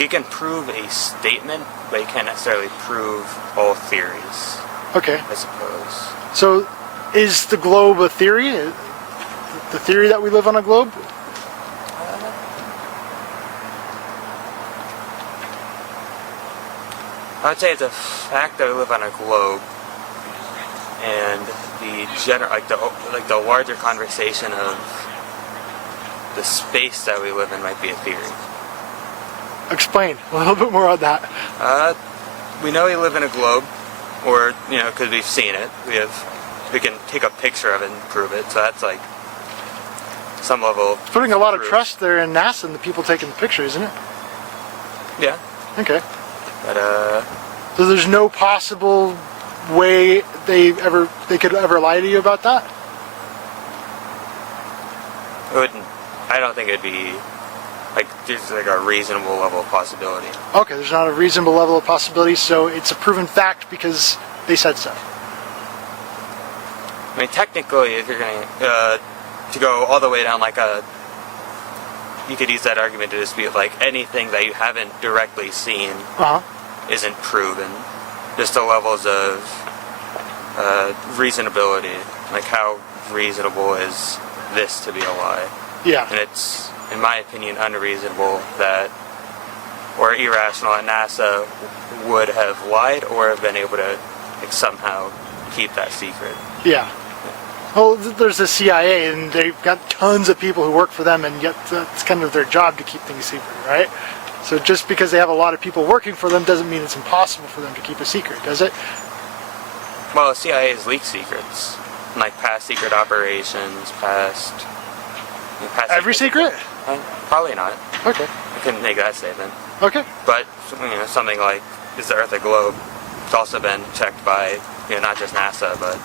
you can prove a statement, but you can't necessarily prove all theories. Okay. I suppose. So is the globe a theory? The theory that we live on a globe? I would say it's a fact that we live on a globe, and the larger conversation of the space that we live in might be a theory. Explain a little bit more on that. We know we live in a globe, or because we've seen it. We can take a picture of it and prove it. So that's some level. It's putting a lot of trust there in NASA and the people taking the picture, isn't it? Yeah. Okay. But so there's no possible way they could ever lie to you about that? I don't think it'd be like there's like a reasonable level of possibility. Okay, there's not a reasonable level of possibility, so it's a proven fact because they said so. I mean, technically, if you're going to go all the way down like you could use that argument to dispute like anything that you haven't directly seen isn't proven. Just the levels of reasonability, like how reasonable is this to be a lie? Yeah. And it's, in my opinion, unreasonable that, or irrational that NASA would have lied or have been able to like, somehow keep that secret. Yeah. Well, there's the CIA, and they've got tons of people who work for them, and yet it's kind of their job to keep things secret, right? So just because they have a lot of people working for them doesn't mean it's impossible for them to keep a secret, does it? Well, CIA has leaked secrets, like past secret operations, past every secret? Probably not. Okay. I couldn't make that statement. Okay. But something like is the Earth a globe? It's also been checked by not just NASA, but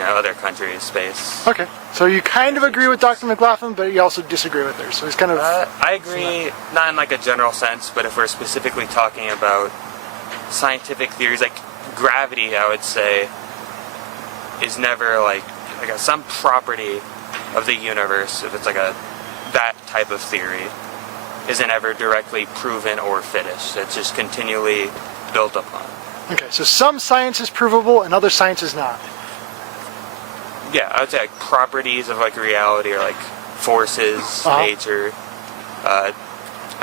other countries' space. Okay. So you kind of agree with Dr. McLaughlin, but you also disagree with her. So it's kind of. I agree, not in like a general sense, but if we're specifically talking about scientific theories, like gravity, I would say, is never like some property of the universe. If it's like that type of theory, isn't ever directly proven or finished. It's just continually built upon. Okay. So some science is provable and other science is not. Yeah, I would say like properties of like reality or like forces, nature. I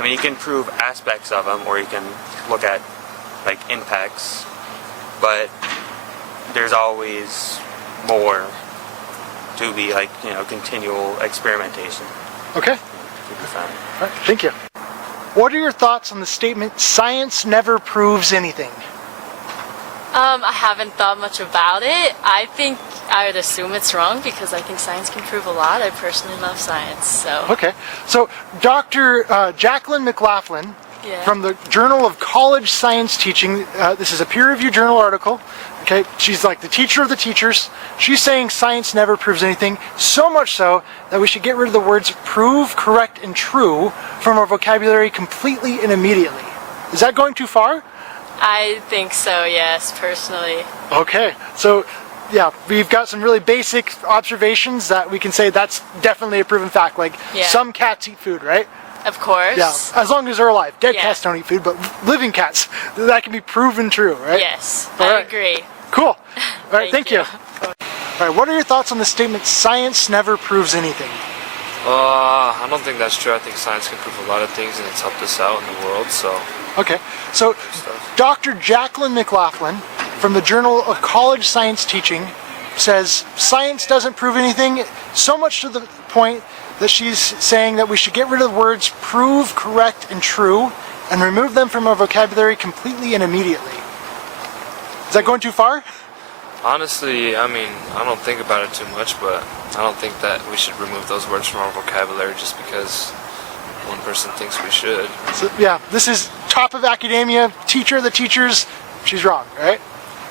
mean, you can prove aspects of them, or you can look at like impacts, but there's always more to be like continual experimentation. Okay. All right, thank you. What are your thoughts on the statement, "Science never proves anything"? I haven't thought much about it. I think I would assume it's wrong because I think science can prove a lot. I personally love science, so. Okay. So Dr. Jacqueline McLaughlin from the Journal of College Science Teaching, this is a peer-reviewed journal article. Okay, she's like the teacher of the teachers. She's saying science never proves anything, so much so that we should get rid of the words prove, correct, and true from our vocabulary completely and immediately. Is that going too far? I think so, yes, personally. Okay, so yeah, we've got some really basic observations that we can say that's definitely a proven fact. Like some cats eat food, right? Of course. Yeah, as long as they're alive. Dead cats don't eat food, but living cats, that can be proven true, right? Yes, I agree. Cool. All right, thank you. All right, what are your thoughts on the statement, "Science never proves anything"? I don't think that's true. I think science can prove a lot of things, and it's helped us out in the world, so. Okay, so Dr. Jacqueline McLaughlin from the Journal of College Science Teaching says science doesn't prove anything, so much to the point that she's saying that we should get rid of the words prove, correct, and true, and remove them from our vocabulary completely and immediately. Is that going too far? Honestly, I mean, I don't think about it too much, but I don't think that we should remove those words from our vocabulary just because one person thinks we should. So, yeah, this is top of academia, teacher of the teachers. She's wrong, right?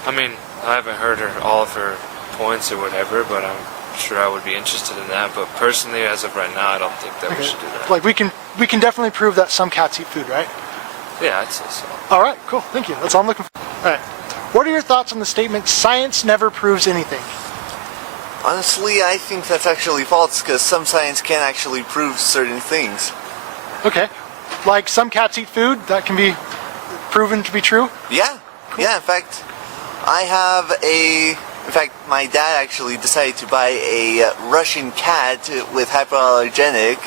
I mean, I haven't heard all of her points or whatever, but I'm sure I would be interested in that. But personally, as of right now, I don't think that we should do that. Like we can definitely prove that some cats eat food, right? Yeah, I'd say so. All right, cool. Thank you. That's all I'm looking for. All right. What are your thoughts on the statement, "Science never proves anything"? Honestly, I think that's actually false because some science can actually prove certain things. Okay. Like some cats eat food, that can be proven to be true? Yeah. Cool. Yeah, in fact, my dad actually decided to buy a Russian cat with hypoallergenic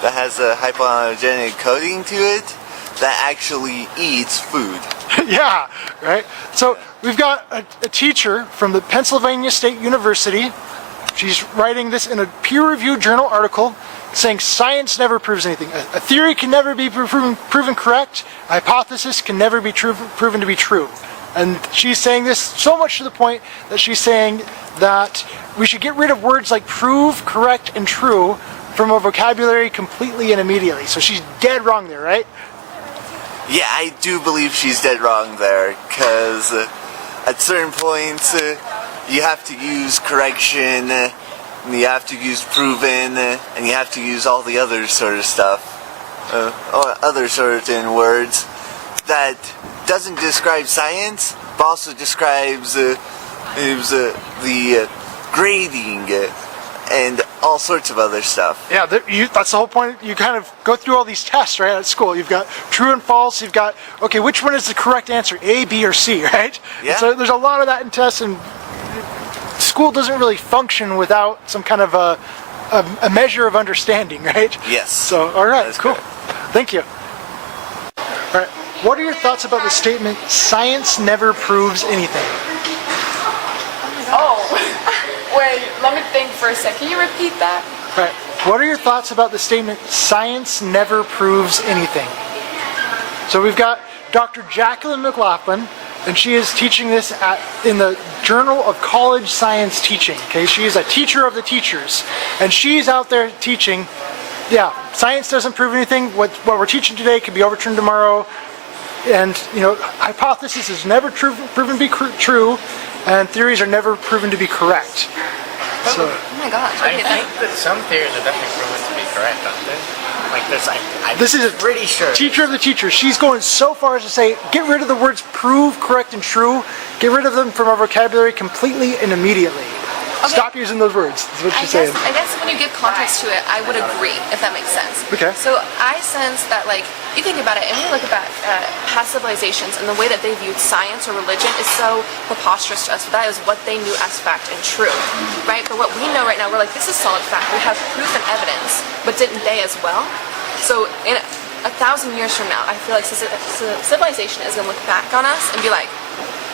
that has a hypoallergenic coating to it that actually eats food. Yeah, right? So we've got a teacher from the Pennsylvania State University. She's writing this in a peer-reviewed journal article saying science never proves anything. A theory can never be proven correct. A hypothesis can never be proven to be true. And she's saying this so much to the point that she's saying that we should get rid of words like prove, correct, and true from our vocabulary completely and immediately. So she's dead wrong there, right? Yeah, I do believe she's dead wrong there, because at certain points, you have to use correction, and you have to use proven, and you have to use all the other sort of stuff, or other certain words that doesn't describe science, but also describes the grading and all sorts of other stuff. Yeah, that's the whole point. You kind of go through all these tests, right, at school. You've got true and false. You've got, okay, which one is the correct answer, A, B, or C, right? Yeah. And so there's a lot of that in tests, and school doesn't really function without some kind of a measure of understanding, right? Yes. So, all right, cool. Thank you. All right, what are your thoughts about the statement, science never proves anything? Oh, wait, let me think for a second. Can you repeat that? All right, what are your thoughts about the statement, science never proves anything? So we've got Dr. Jacqueline McLaughlin, and she is teaching this in the Journal of College Science Teaching. Okay, she is a teacher of the teachers, and she's out there teaching. Yeah, science doesn't prove anything. What we're teaching today could be overturned tomorrow, and hypothesis is never proven to be true, and theories are never proven to be correct. So, oh my gosh! I think that some theories are definitely proven to be correct, aren't they? Like this is pretty sure. Teacher of the teachers. She's going so far as to say, get rid of the words prove, correct, and true. Get rid of them from our vocabulary completely and immediately. Okay. Stop using those words. That's what she's saying. I guess when you give context to it, I would agree, if that makes sense. Okay. So I sense that, like, you think about it, and we look about past civilizations, and the way that they viewed science or religion is so preposterous to us. That is what they knew as fact and true, right? But what we know right now, we're like, this is solid fact. We have proof and evidence, but didn't they as well? So in 1,000 years from now, I feel like civilization is going to look back on us and be like,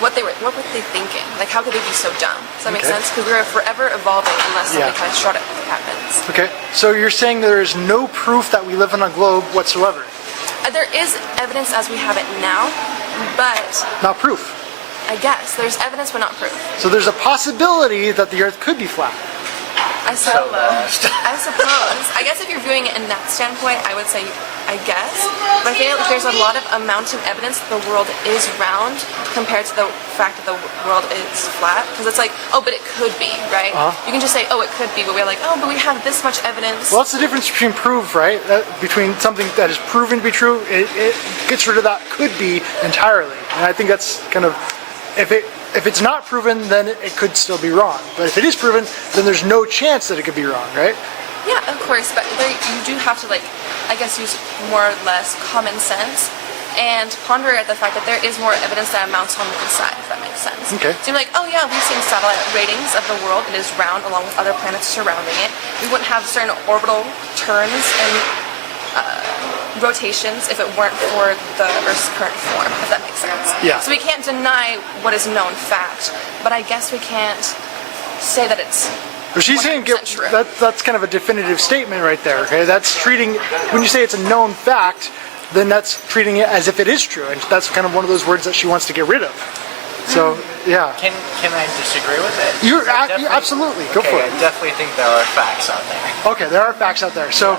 what were they thinking? Like, how could they be so dumb? Does that make sense? Because we're forever evolving unless something catastrophic happens. Okay, so you're saying there is no proof that we live on a globe whatsoever? There is evidence as we have it now, but... Not proof. I guess. There's evidence, but not proof. So there's a possibility that the Earth could be flat. I suppose. I guess if you're viewing it in that standpoint, I would say, I guess. But I feel like there's a lot of mounting evidence that the world is round compared to the fact that the world is flat. Because it's like, oh, but it could be, right? You can just say, oh, it could be, but we're like, oh, but we have this much evidence. Well, that's the difference between proof, right? Between something that is proven to be true, it gets rid of that could be entirely. And I think that's kind of, if it's not proven, then it could still be wrong. But if it is proven, then there's no chance that it could be wrong, right? Yeah, of course, but you do have to, like, I guess use more or less common sense and ponder at the fact that there is more evidence that amounts on one side, if that makes sense. Okay. So you're like, oh yeah, we've seen satellite ratings of the world. It is round along with other planets surrounding it. We wouldn't have certain orbital turns and rotations if it weren't for the Earth's current form, if that makes sense. Yeah. So we can't deny what is known fact, but I guess we can't say that it's But she's saying that's kind of a definitive statement right there, okay? That's treating, when you say it's a known fact, then that's treating it as if it is true, and that's kind of one of those words that she wants to get rid of. So, yeah. Can I disagree with it? You absolutely, go for it. I definitely think there are facts out there. Okay, there are facts out there. So,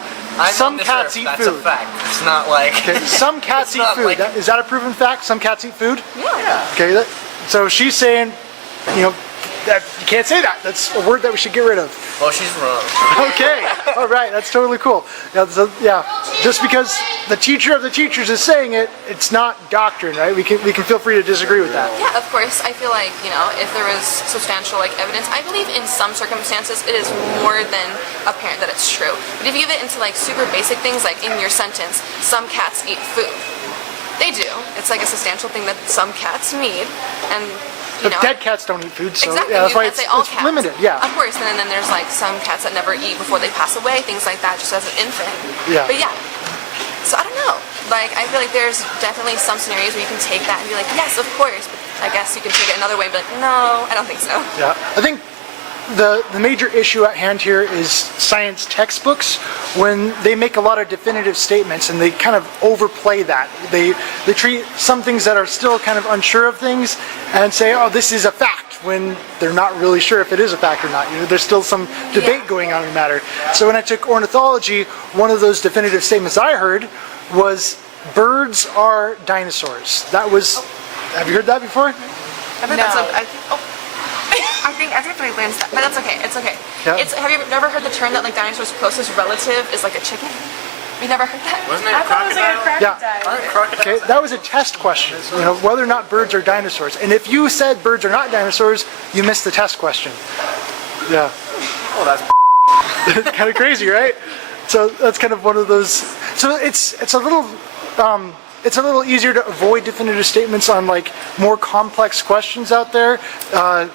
some cats eat food. That's a fact. It's not like... Okay, some cats eat food. Like, is that a proven fact? Some cats eat food? Yeah. Okay, so she's saying, that you can't say that. That's a word that we should get rid of. Well, she's wrong. Okay. All right. That's totally cool. Yeah. Just because the teacher of the teachers is saying it, it's not doctrine, right? We can feel free to disagree with that. Yeah, of course. I feel like, if there is substantial evidence, I believe in some circumstances it is more than apparent that it's true. But if you give it into super basic things, like in your sentence, some cats eat food. They do. It's like a substantial thing that some cats need, and But dead cats don't eat food, so exactly. yeah, that's why it's cats. limited. Yeah. Of course, and then there's some cats that never eat before they pass away, things like that, just as an infant. Yeah. But yeah. So I don't know. I feel like there's definitely some scenarios where you can take that and be like, yes, of course. But I guess you can take it another way and be like, no, I don't think so. Yeah. I think the major issue at hand here is science textbooks, when they make a lot of definitive statements and they kind of overplay that. They treat some things that are still kind of unsure of things and say, oh, this is a fact, when they're not really sure if it is a fact or not. There's still some debate going on in the matter. So when I took ornithology, one of those definitive statements I heard was birds are dinosaurs. That was, have you heard that before? I think that's I think everybody learns that, but that's okay. It's okay. Yeah. Have you never heard the term that like dinosaurs' closest relative is like a chicken? You never heard that? Wasn't it a crocodile? Yeah. Okay, that was a test question. You know, whether or not birds are dinosaurs. And if you said birds are not dinosaurs, you missed the test question. Yeah. Oh, that's kind of crazy, right? So that's kind of one of those. So it's a little easier to avoid definitive statements on like more complex questions out there. But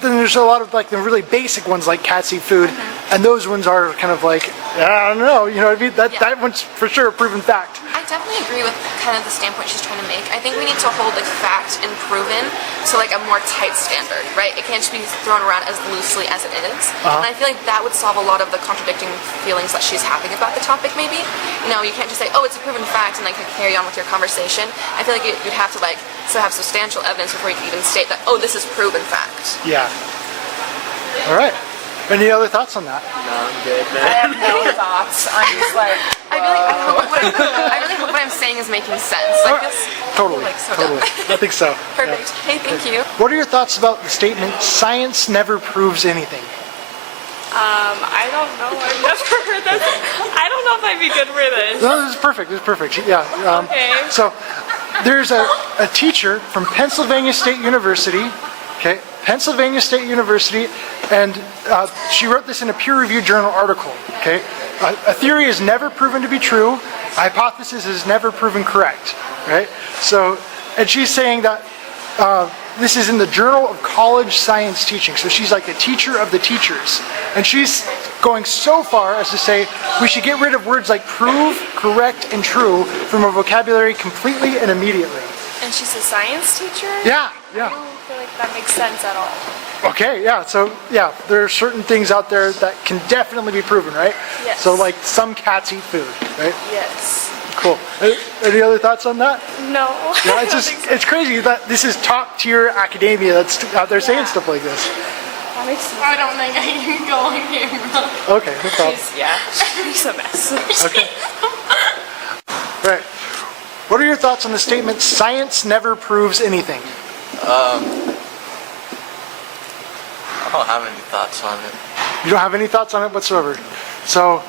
then there's a lot of like the really basic ones like cats eat food, and those ones are kind of like, I don't know, you know what I mean? That one's for sure a proven fact. I definitely agree with kind of the standpoint she's trying to make. I think we need to hold like fact and proven to like a more tight standard, right? It can't just be thrown around as loosely as it is. And I feel like that would solve a lot of the contradicting feelings that she's having about the topic maybe. You know, you can't just say, oh, it's a proven fact and like carry on with your conversation. I feel like you'd have to like still have substantial evidence before you can even state that, oh, this is proven fact. Yeah. All right. Any other thoughts on that? No, I'm good, man. I have no thoughts. I'm just like, I really hope what I'm saying is making sense. Like this, Totally. like so Totally. I think so. Perfect. Yeah. Hey, thank you. What are your thoughts about the statement, science never proves anything? I don't know. I've never heard that. I don't know if I'd be good for this. No, this is perfect. This is perfect. Yeah. Okay. So there's a teacher from Pennsylvania State University, okay, Pennsylvania State University, and she wrote this in a peer-reviewed journal article, okay? A theory is never proven to be true. A hypothesis is never proven correct, right? So, and she's saying that this is in the Journal of College Science Teaching. So she's like the teacher of the teachers. And she's going so far as to say we should get rid of words like prove, correct, and true from our vocabulary completely and immediately. And she's a science teacher? Yeah. I don't feel like that makes sense at all. Okay, yeah, so yeah, there are certain things out there that can definitely be proven, right? Yes. So like some cats eat food, right? Yes. Cool. Any other thoughts on that? No. Yeah, it's just, it's crazy that this is top tier academia that's out there saying stuff like this. That makes sense. I don't think I can go on camera. Okay, no problem. She's a mess. Okay. Right. What are your thoughts on the statement, science never proves anything? I don't have any thoughts on it. You don't have any thoughts on it whatsoever? So,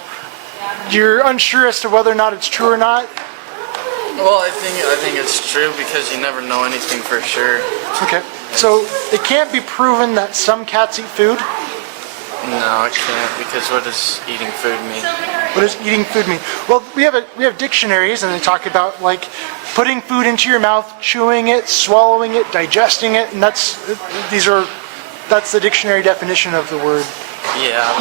you're unsure as to whether or not it's true or not? Well, I think it's true because you never know anything for sure. Okay. So, it can't be proven that some cats eat food? No, it can't, because what does eating food mean? What does eating food mean? Well, we have dictionaries, and they talk about like putting food into your mouth, chewing it, swallowing it, digesting it, and that's the dictionary definition of the word. Yeah,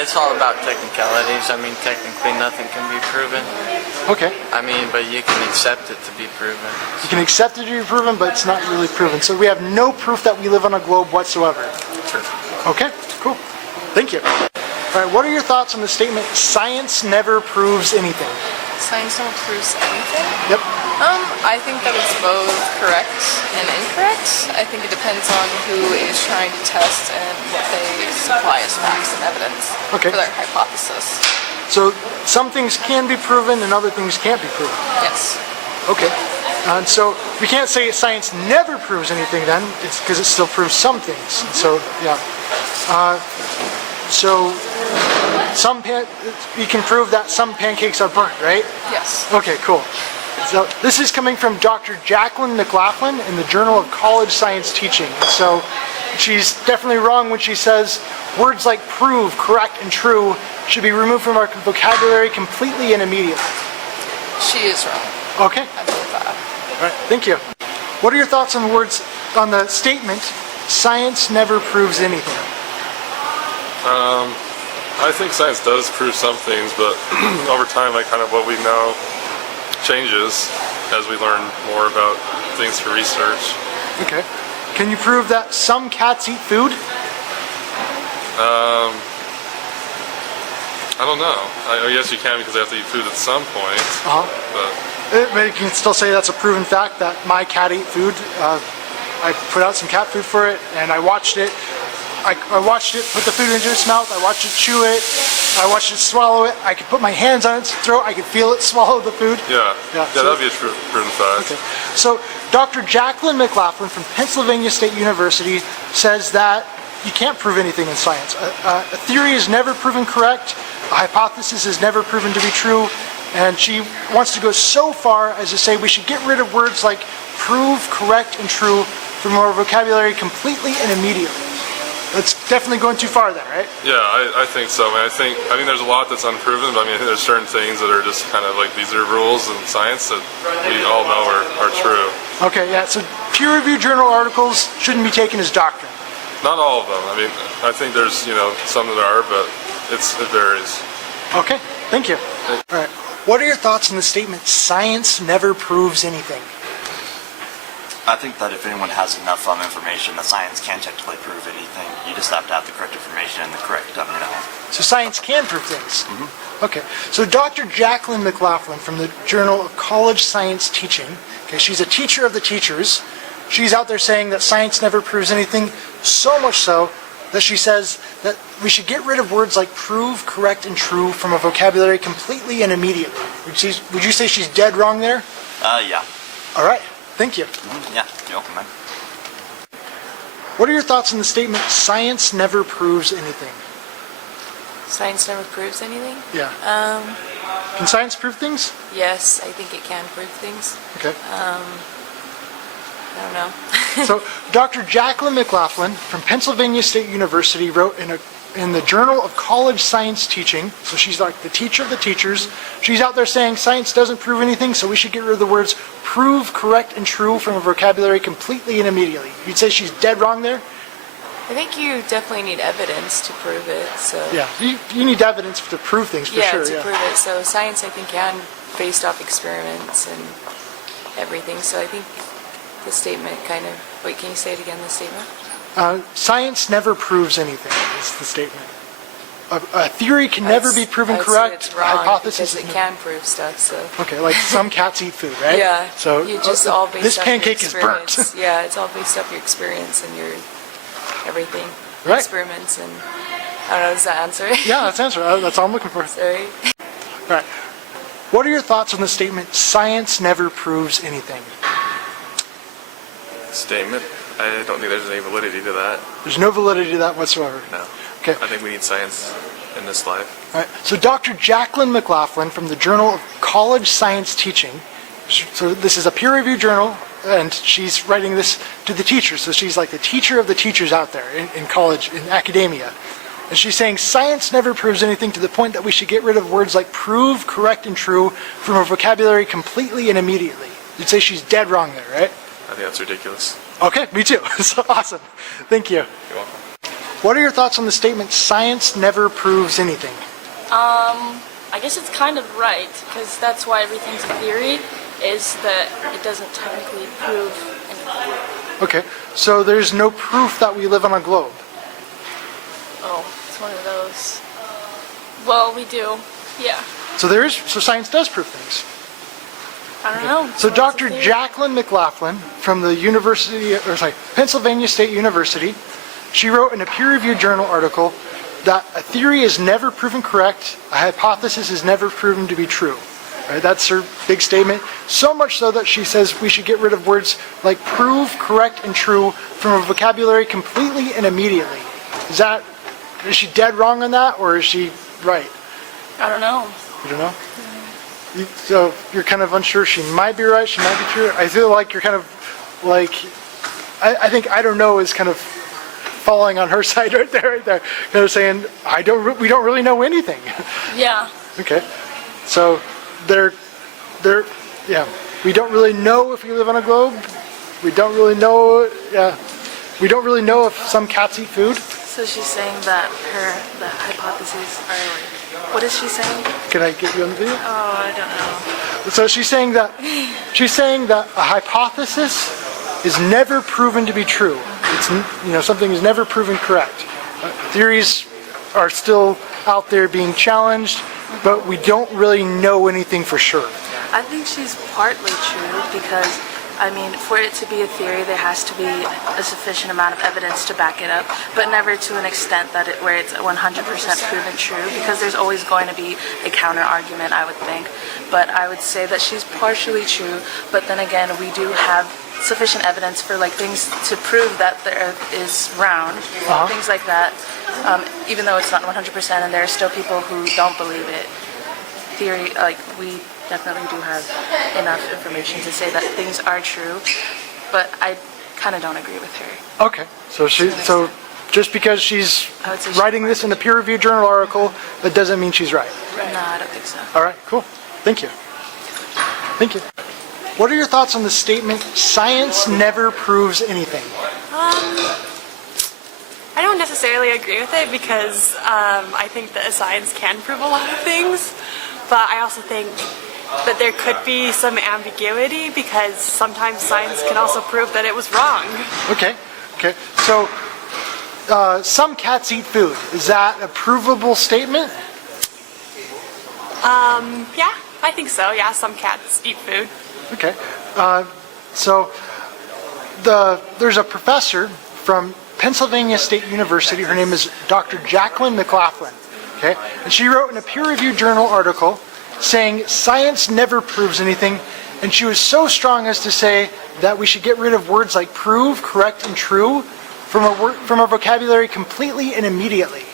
it's all about technicalities. I mean, technically nothing can be proven. Okay. I mean, but you can accept it to be proven. You can accept it to be proven, but it's not really proven. So we have no proof that we live on a globe whatsoever. True. Okay, cool. Thank you. All right, what are your thoughts on the statement, science never proves anything? Science never proves anything? Yep. I think that it's both correct and incorrect. I think it depends on who is trying to test and what they supply as facts and evidence for their hypothesis. So some things can be proven and other things can't be proven? Yes. Okay. And so we can't say science never proves anything then, it's because it still proves some things. So, yeah. So you can prove that some pancakes are burnt, right? Yes. Okay, cool. So this is coming from Dr. Jacqueline McLaughlin in the Journal of College Science Teaching. So she's definitely wrong when she says words like prove, correct, and true should be removed from our vocabulary completely and immediately. She is wrong. Okay. I believe that. All right, thank you. What are your thoughts on the statement, science never proves anything? I think science does prove some things, but over time, like kind of what we know changes as we learn more about things to research. Okay. Can you prove that some cats eat food? I don't know. I guess you can because they have to eat food at some point. But You can still say that's a proven fact that my cat ate food. I put out some cat food for it, and I watched it. I watched it put the food into its mouth, I watched it chew it, I watched it swallow it, I could put my hands on its throat, I could feel it swallow the food. Yeah, so- that'd be a proven fact. Okay. So Dr. Jacqueline McLaughlin from Pennsylvania State University says that you can't prove anything in science. A theory is never proven correct, a hypothesis is never proven to be true, and she wants to go so far as to say we should get rid of words like prove, correct, and true from our vocabulary completely and immediately. That's definitely going too far there, right? Yeah, I think so. I think there's a lot that's unproven, but I mean there's certain things that are just kind of like these are rules in science that we all know are true. Okay, yeah, so peer-reviewed journal articles shouldn't be taken as doctrine. Not all of them. I mean, I think there's some that are, but it varies. Okay, thank you. All right, what are your thoughts on the statement, science never proves anything? I think that if anyone has enough information, that science can technically prove anything. You just have to have the correct information and the correct, So science can prove things? Okay, so Dr. Jacqueline McLaughlin from the Journal of College Science Teaching, okay, she's a teacher of the teachers. She's out there saying that science never proves anything, so much so that she says that we should get rid of words like prove, correct, and true from a vocabulary completely and immediately. Would you say she's dead wrong there? Yeah. All right, thank you. Yeah, you're welcome, man. What are your thoughts on the statement, science never proves anything? Science never proves anything? Yeah. Can science prove things? Yes, I think it can prove things. Okay. I don't know. So, Dr. Jacqueline McLaughlin from Pennsylvania State University wrote in the Journal of College Science Teaching, so she's like the teacher of the teachers, she's out there saying science doesn't prove anything, so we should get rid of the words prove, correct, and true from a vocabulary completely and immediately. You'd say she's dead wrong there? I think you definitely need evidence to prove it, so... Yeah, you need evidence to prove things for sure. Yeah, to prove it. So science, I think, can, based off experiments and everything, so I think the statement kind of... Wait, can you say it again, the statement? Science never proves anything, is the statement. A theory can never be proven correct. It's wrong a hypothesis because it can prove stuff, so... Okay, like some cats eat food, right? Yeah, so you just all based this off pancake your is burnt. experience. Yeah, it's all based off your experience and your everything. Right. Experiments and... I don't know, does that answer it? Yeah, that's the answer. That's all I'm looking for. Sorry. All right. What are your thoughts on the statement, science never proves anything? Statement? I don't think there's any validity to that. There's no validity to that whatsoever. No. Okay. I think we need science in this life. All right. So Dr. Jacqueline McLaughlin from the Journal of College Science Teaching, so this is a peer-reviewed journal, and she's writing this to the teachers. So she's like the teacher of the teachers out there in college, in academia. And she's saying science never proves anything to the point that we should get rid of words like prove, correct, and true from our vocabulary completely and immediately. You'd say she's dead wrong there, right? I think that's ridiculous. Okay, me too. So awesome. Thank you. You're welcome. What are your thoughts on the statement, science never proves anything? I guess it's kind of right, because that's why everything's a theory, is that it doesn't technically prove anything. Okay, so there's no proof that we live on a globe. Oh, it's one of those. Well, we do, yeah. So science does prove things. I don't know. So Dr. Jacqueline McLaughlin from the Pennsylvania State University, she wrote in a peer-reviewed journal article that a theory is never proven correct, a hypothesis is never proven to be true. Right? That's her big statement. So much so that she says we should get rid of words like prove, correct, and true from a vocabulary completely and immediately. Is she dead wrong on that, or is she right? I don't know. You don't know? So you're kind of unsure. She might be right, she might be true. I feel like you're kind of like, I think I don't know is kind of falling on her side right there. Kind of saying, we don't really know anything. Yeah. Okay. So we don't really know if we live on a globe. We don't really know, we don't really know if some cats eat food. So she's saying that the hypotheses are like... What is she saying? Can I get you on the video? Oh, I don't know. So she's saying that a hypothesis is never proven to be true. It's something is never proven correct. Theories are still out there being challenged, but we don't really know anything for sure. I think she's partly true because I mean, for it to be a theory, there has to be a sufficient amount of evidence to back it up, but never to an extent that where it's 100% proven true, because there's always going to be a counter argument, I would think. But I would say that she's partially true, but then again, we do have sufficient evidence for like things to prove that the Earth is round, things like that. Even though it's not 100%, and there are still people who don't believe it. Theory, like we definitely do have enough information to say that things are true, but I kind of don't agree with her. Okay, so just because she's writing this in a peer-reviewed journal article, that doesn't mean she's right. No, I don't think so. All right, cool. Thank you. Thank you. What are your thoughts on the statement, "Science never proves anything"? I don't necessarily agree with it because I think that science can prove a lot of things, but I also think that there could be some ambiguity because sometimes science can also prove that it was wrong. Okay. So, some cats eat food. Is that a provable statement? Yeah, I think so. Yeah, some cats eat food. Okay. So, there's a professor from Pennsylvania State University. Her name is Dr. Jacqueline McLaughlin. Okay, and she wrote in a peer-reviewed journal article saying science never proves anything, and she was so strong as to say that we should get rid of words like prove, correct, and true from our vocabulary completely and immediately.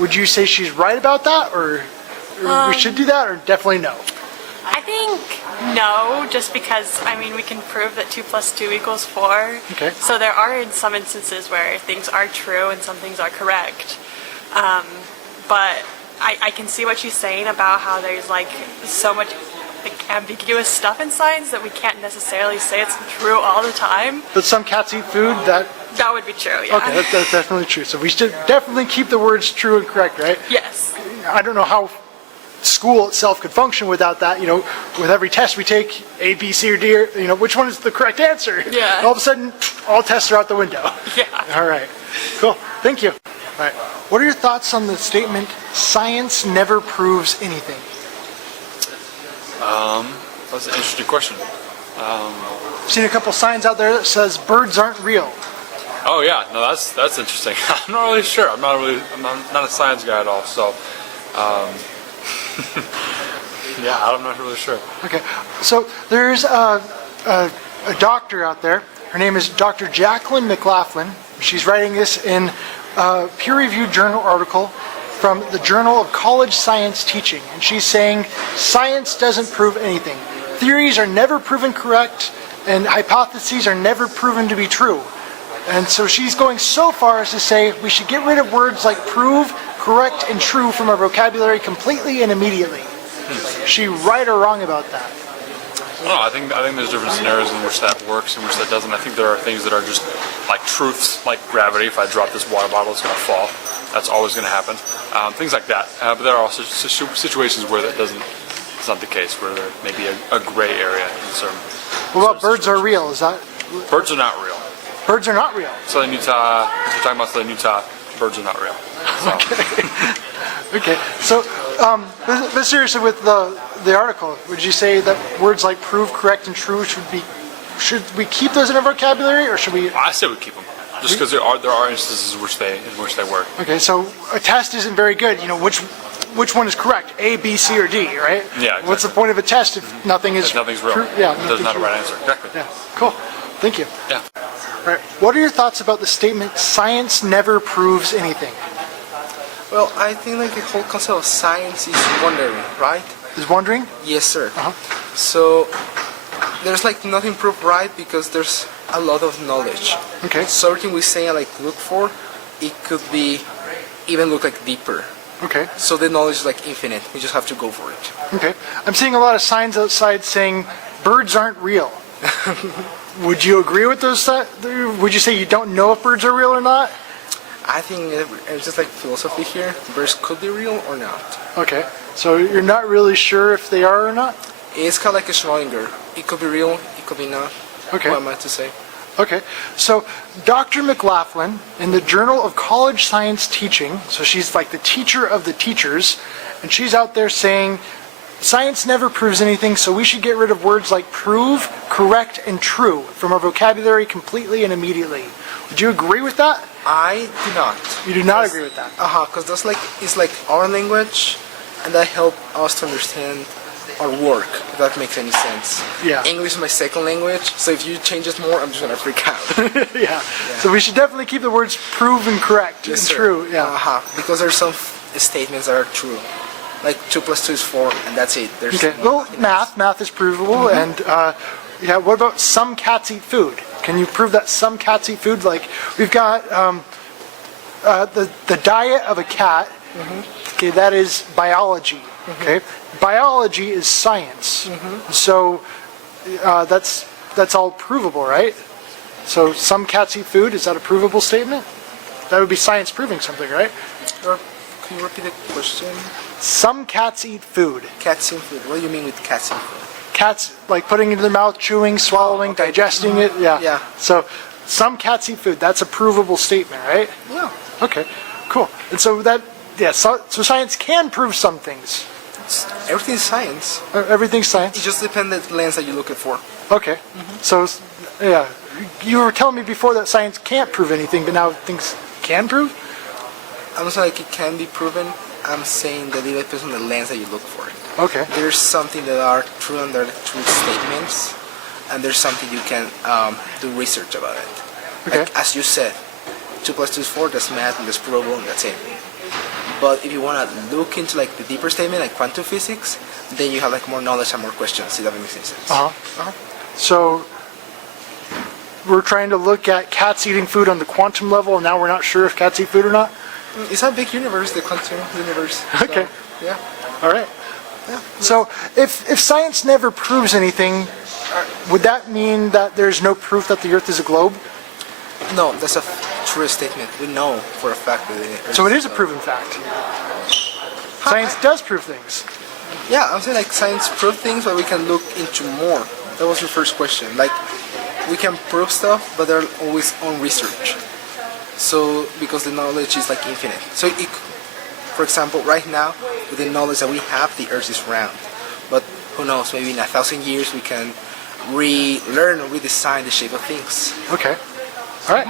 Would you say she's right about that, or we should do that, or definitely no? I think no, just because, I mean, we can prove that 2 + 2 = 4. Okay. So there are in some instances where things are true and some things are correct. But I can see what she's saying about how there's like so much like ambiguous stuff in science that we can't necessarily say it's true all the time. But some cats eat food, that would be true, yeah. Okay, that's definitely true. So we should definitely keep the words true and correct, right? Yes. I don't know how school itself could function without that. You know, with every test we take, A, B, C, or D, or, you know, which one is the correct answer? Yeah. And all of a sudden, all tests are out the window. Yeah. All right. Cool. Thank you. All right. What are your thoughts on the statement, "Science never proves anything"? That's an interesting question. I've seen a couple signs out there that says birds aren't real. Oh yeah, no, that's interesting. I'm not really sure. I'm not a science guy at all. So, yeah, I'm not really sure. Okay, so there's a doctor out there. Her name is Dr. Jacqueline McLaughlin. She's writing this in a peer-reviewed journal article from the Journal of College Science Teaching. And she's saying science doesn't prove anything. Theories are never proven correct, and hypotheses are never proven to be true. And so she's going so far as to say we should get rid of words like prove, correct, and true from our vocabulary completely and immediately. Is she right or wrong about that? I don't know. I think there's different scenarios in which that works and which that doesn't. I think there are things that are just like truths, like gravity. If I drop this water bottle, it's going to fall. That's always going to happen. Things like that. But there are also situations where that doesn't. It's not the case, where there may be a gray area in certain. What about birds are real? Is that? Birds are not real. Birds are not real. Southern Utah. If you're talking about Southern Utah, birds are not real. So. Okay. So, but seriously, with the article, would you say that words like prove, correct, and true should we keep those in our vocabulary, or should we? I say we keep them, just because there are instances in which they work. Okay. So a test isn't very good. You know, which one is correct? A, B, C, or D, right? Yeah. Exactly. What's the point of a test if nothing's real? Yeah. There's not a right answer. Exactly. Yeah. Cool. Thank you. Yeah. All right. What are your thoughts about the statement, "Science never proves anything"? Well, I think like the whole concept of science is wondering, right? Is wondering? Yes, sir. So there's like nothing proved right because there's a lot of knowledge. Okay. So everything we say like look for, it could be even look like deeper. Okay. So the knowledge is like infinite. We just have to go for it. Okay. I'm seeing a lot of signs outside saying birds aren't real. Would you agree with those? Would you say you don't know if birds are real or not? I think it's just like philosophy here. Birds could be real or not. Okay. So you're not really sure if they are or not? It's kind of like a Schrodinger. It could be real, it could be not. Okay. What am I to say? Okay. So Dr. McLaughlin, in the Journal of College Science Teaching, so she's like the teacher of the teachers, and she's out there saying science never proves anything, so we should get rid of words like prove, correct, and true from our vocabulary completely and immediately. Would you agree with that? I do not. You do not agree with that? Because that's like, it's like our language, and that help us to understand our work, if that makes any sense. Yeah. English is my second language, so if you change it more, I'm just gonna freak out. Yeah. So we should definitely keep the words prove and correct Yes, and sir. true. Yeah. Because there's some statements that are true. Like 2 + 2 is 4, and that's it. There's Okay. Well, math is provable, and yeah. What about some cats eat food? Can you prove that some cats eat food? Like we've got the diet of a cat. Okay, that is biology. Okay, biology is science. So that's all provable, right? So some cats eat food. Is that a provable statement? That would be science proving something, right? Or, can you repeat the question? Some cats eat food. Cats eat food. What do you mean with cats eat food? Cats, like putting it in their mouth, chewing, swallowing, digesting it. Yeah. Yeah. So some cats eat food. That's a provable statement, right? Yeah. Okay, cool. And so that, yeah, so science can prove some things. Everything's science. Everything's science? It just depends on the lens that you look at for. Okay. So, yeah, you were telling me before that science can't prove anything, but now things can prove? I'm not saying like it can be proven. I'm saying that it depends on the lens that you look for it. Okay. There's something that are true and they're true statements, and there's something you can do research about it. Okay. Like, as you said, 2 + 2 is 4, that's math, and that's provable, and that's it. But if you want to look into like the deeper statement, like quantum physics, then you have like more knowledge and more questions, if that makes any sense. So we're trying to look at cats eating food on the quantum level, and now we're not sure if cats eat food or not? It's a big universe, the quantum universe. Okay. So, yeah. All right. Yeah. So if science never proves anything, would that mean that there's no proof that the Earth is a globe? No, that's a true statement. We know for a fact that the Earth So it is a proven fact. Science does prove things. Yeah, I'm saying like science proves things, but we can look into more. That was your first question. Like, we can prove stuff, but they're always on research. So, because the knowledge is like infinite. So, for example, right now, with the knowledge that we have, the Earth is round. But who knows, maybe in 1,000 years we can relearn or redesign the shape of things. Okay. All right.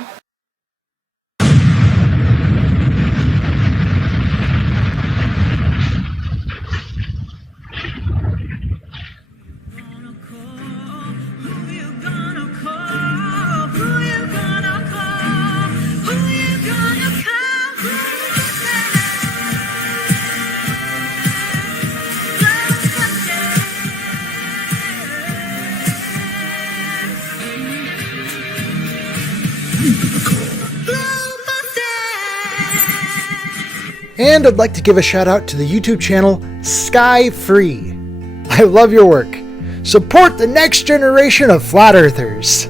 And I'd like to give a shout out to the YouTube channel Sky Free. I love your work. Support the next generation of flat earthers.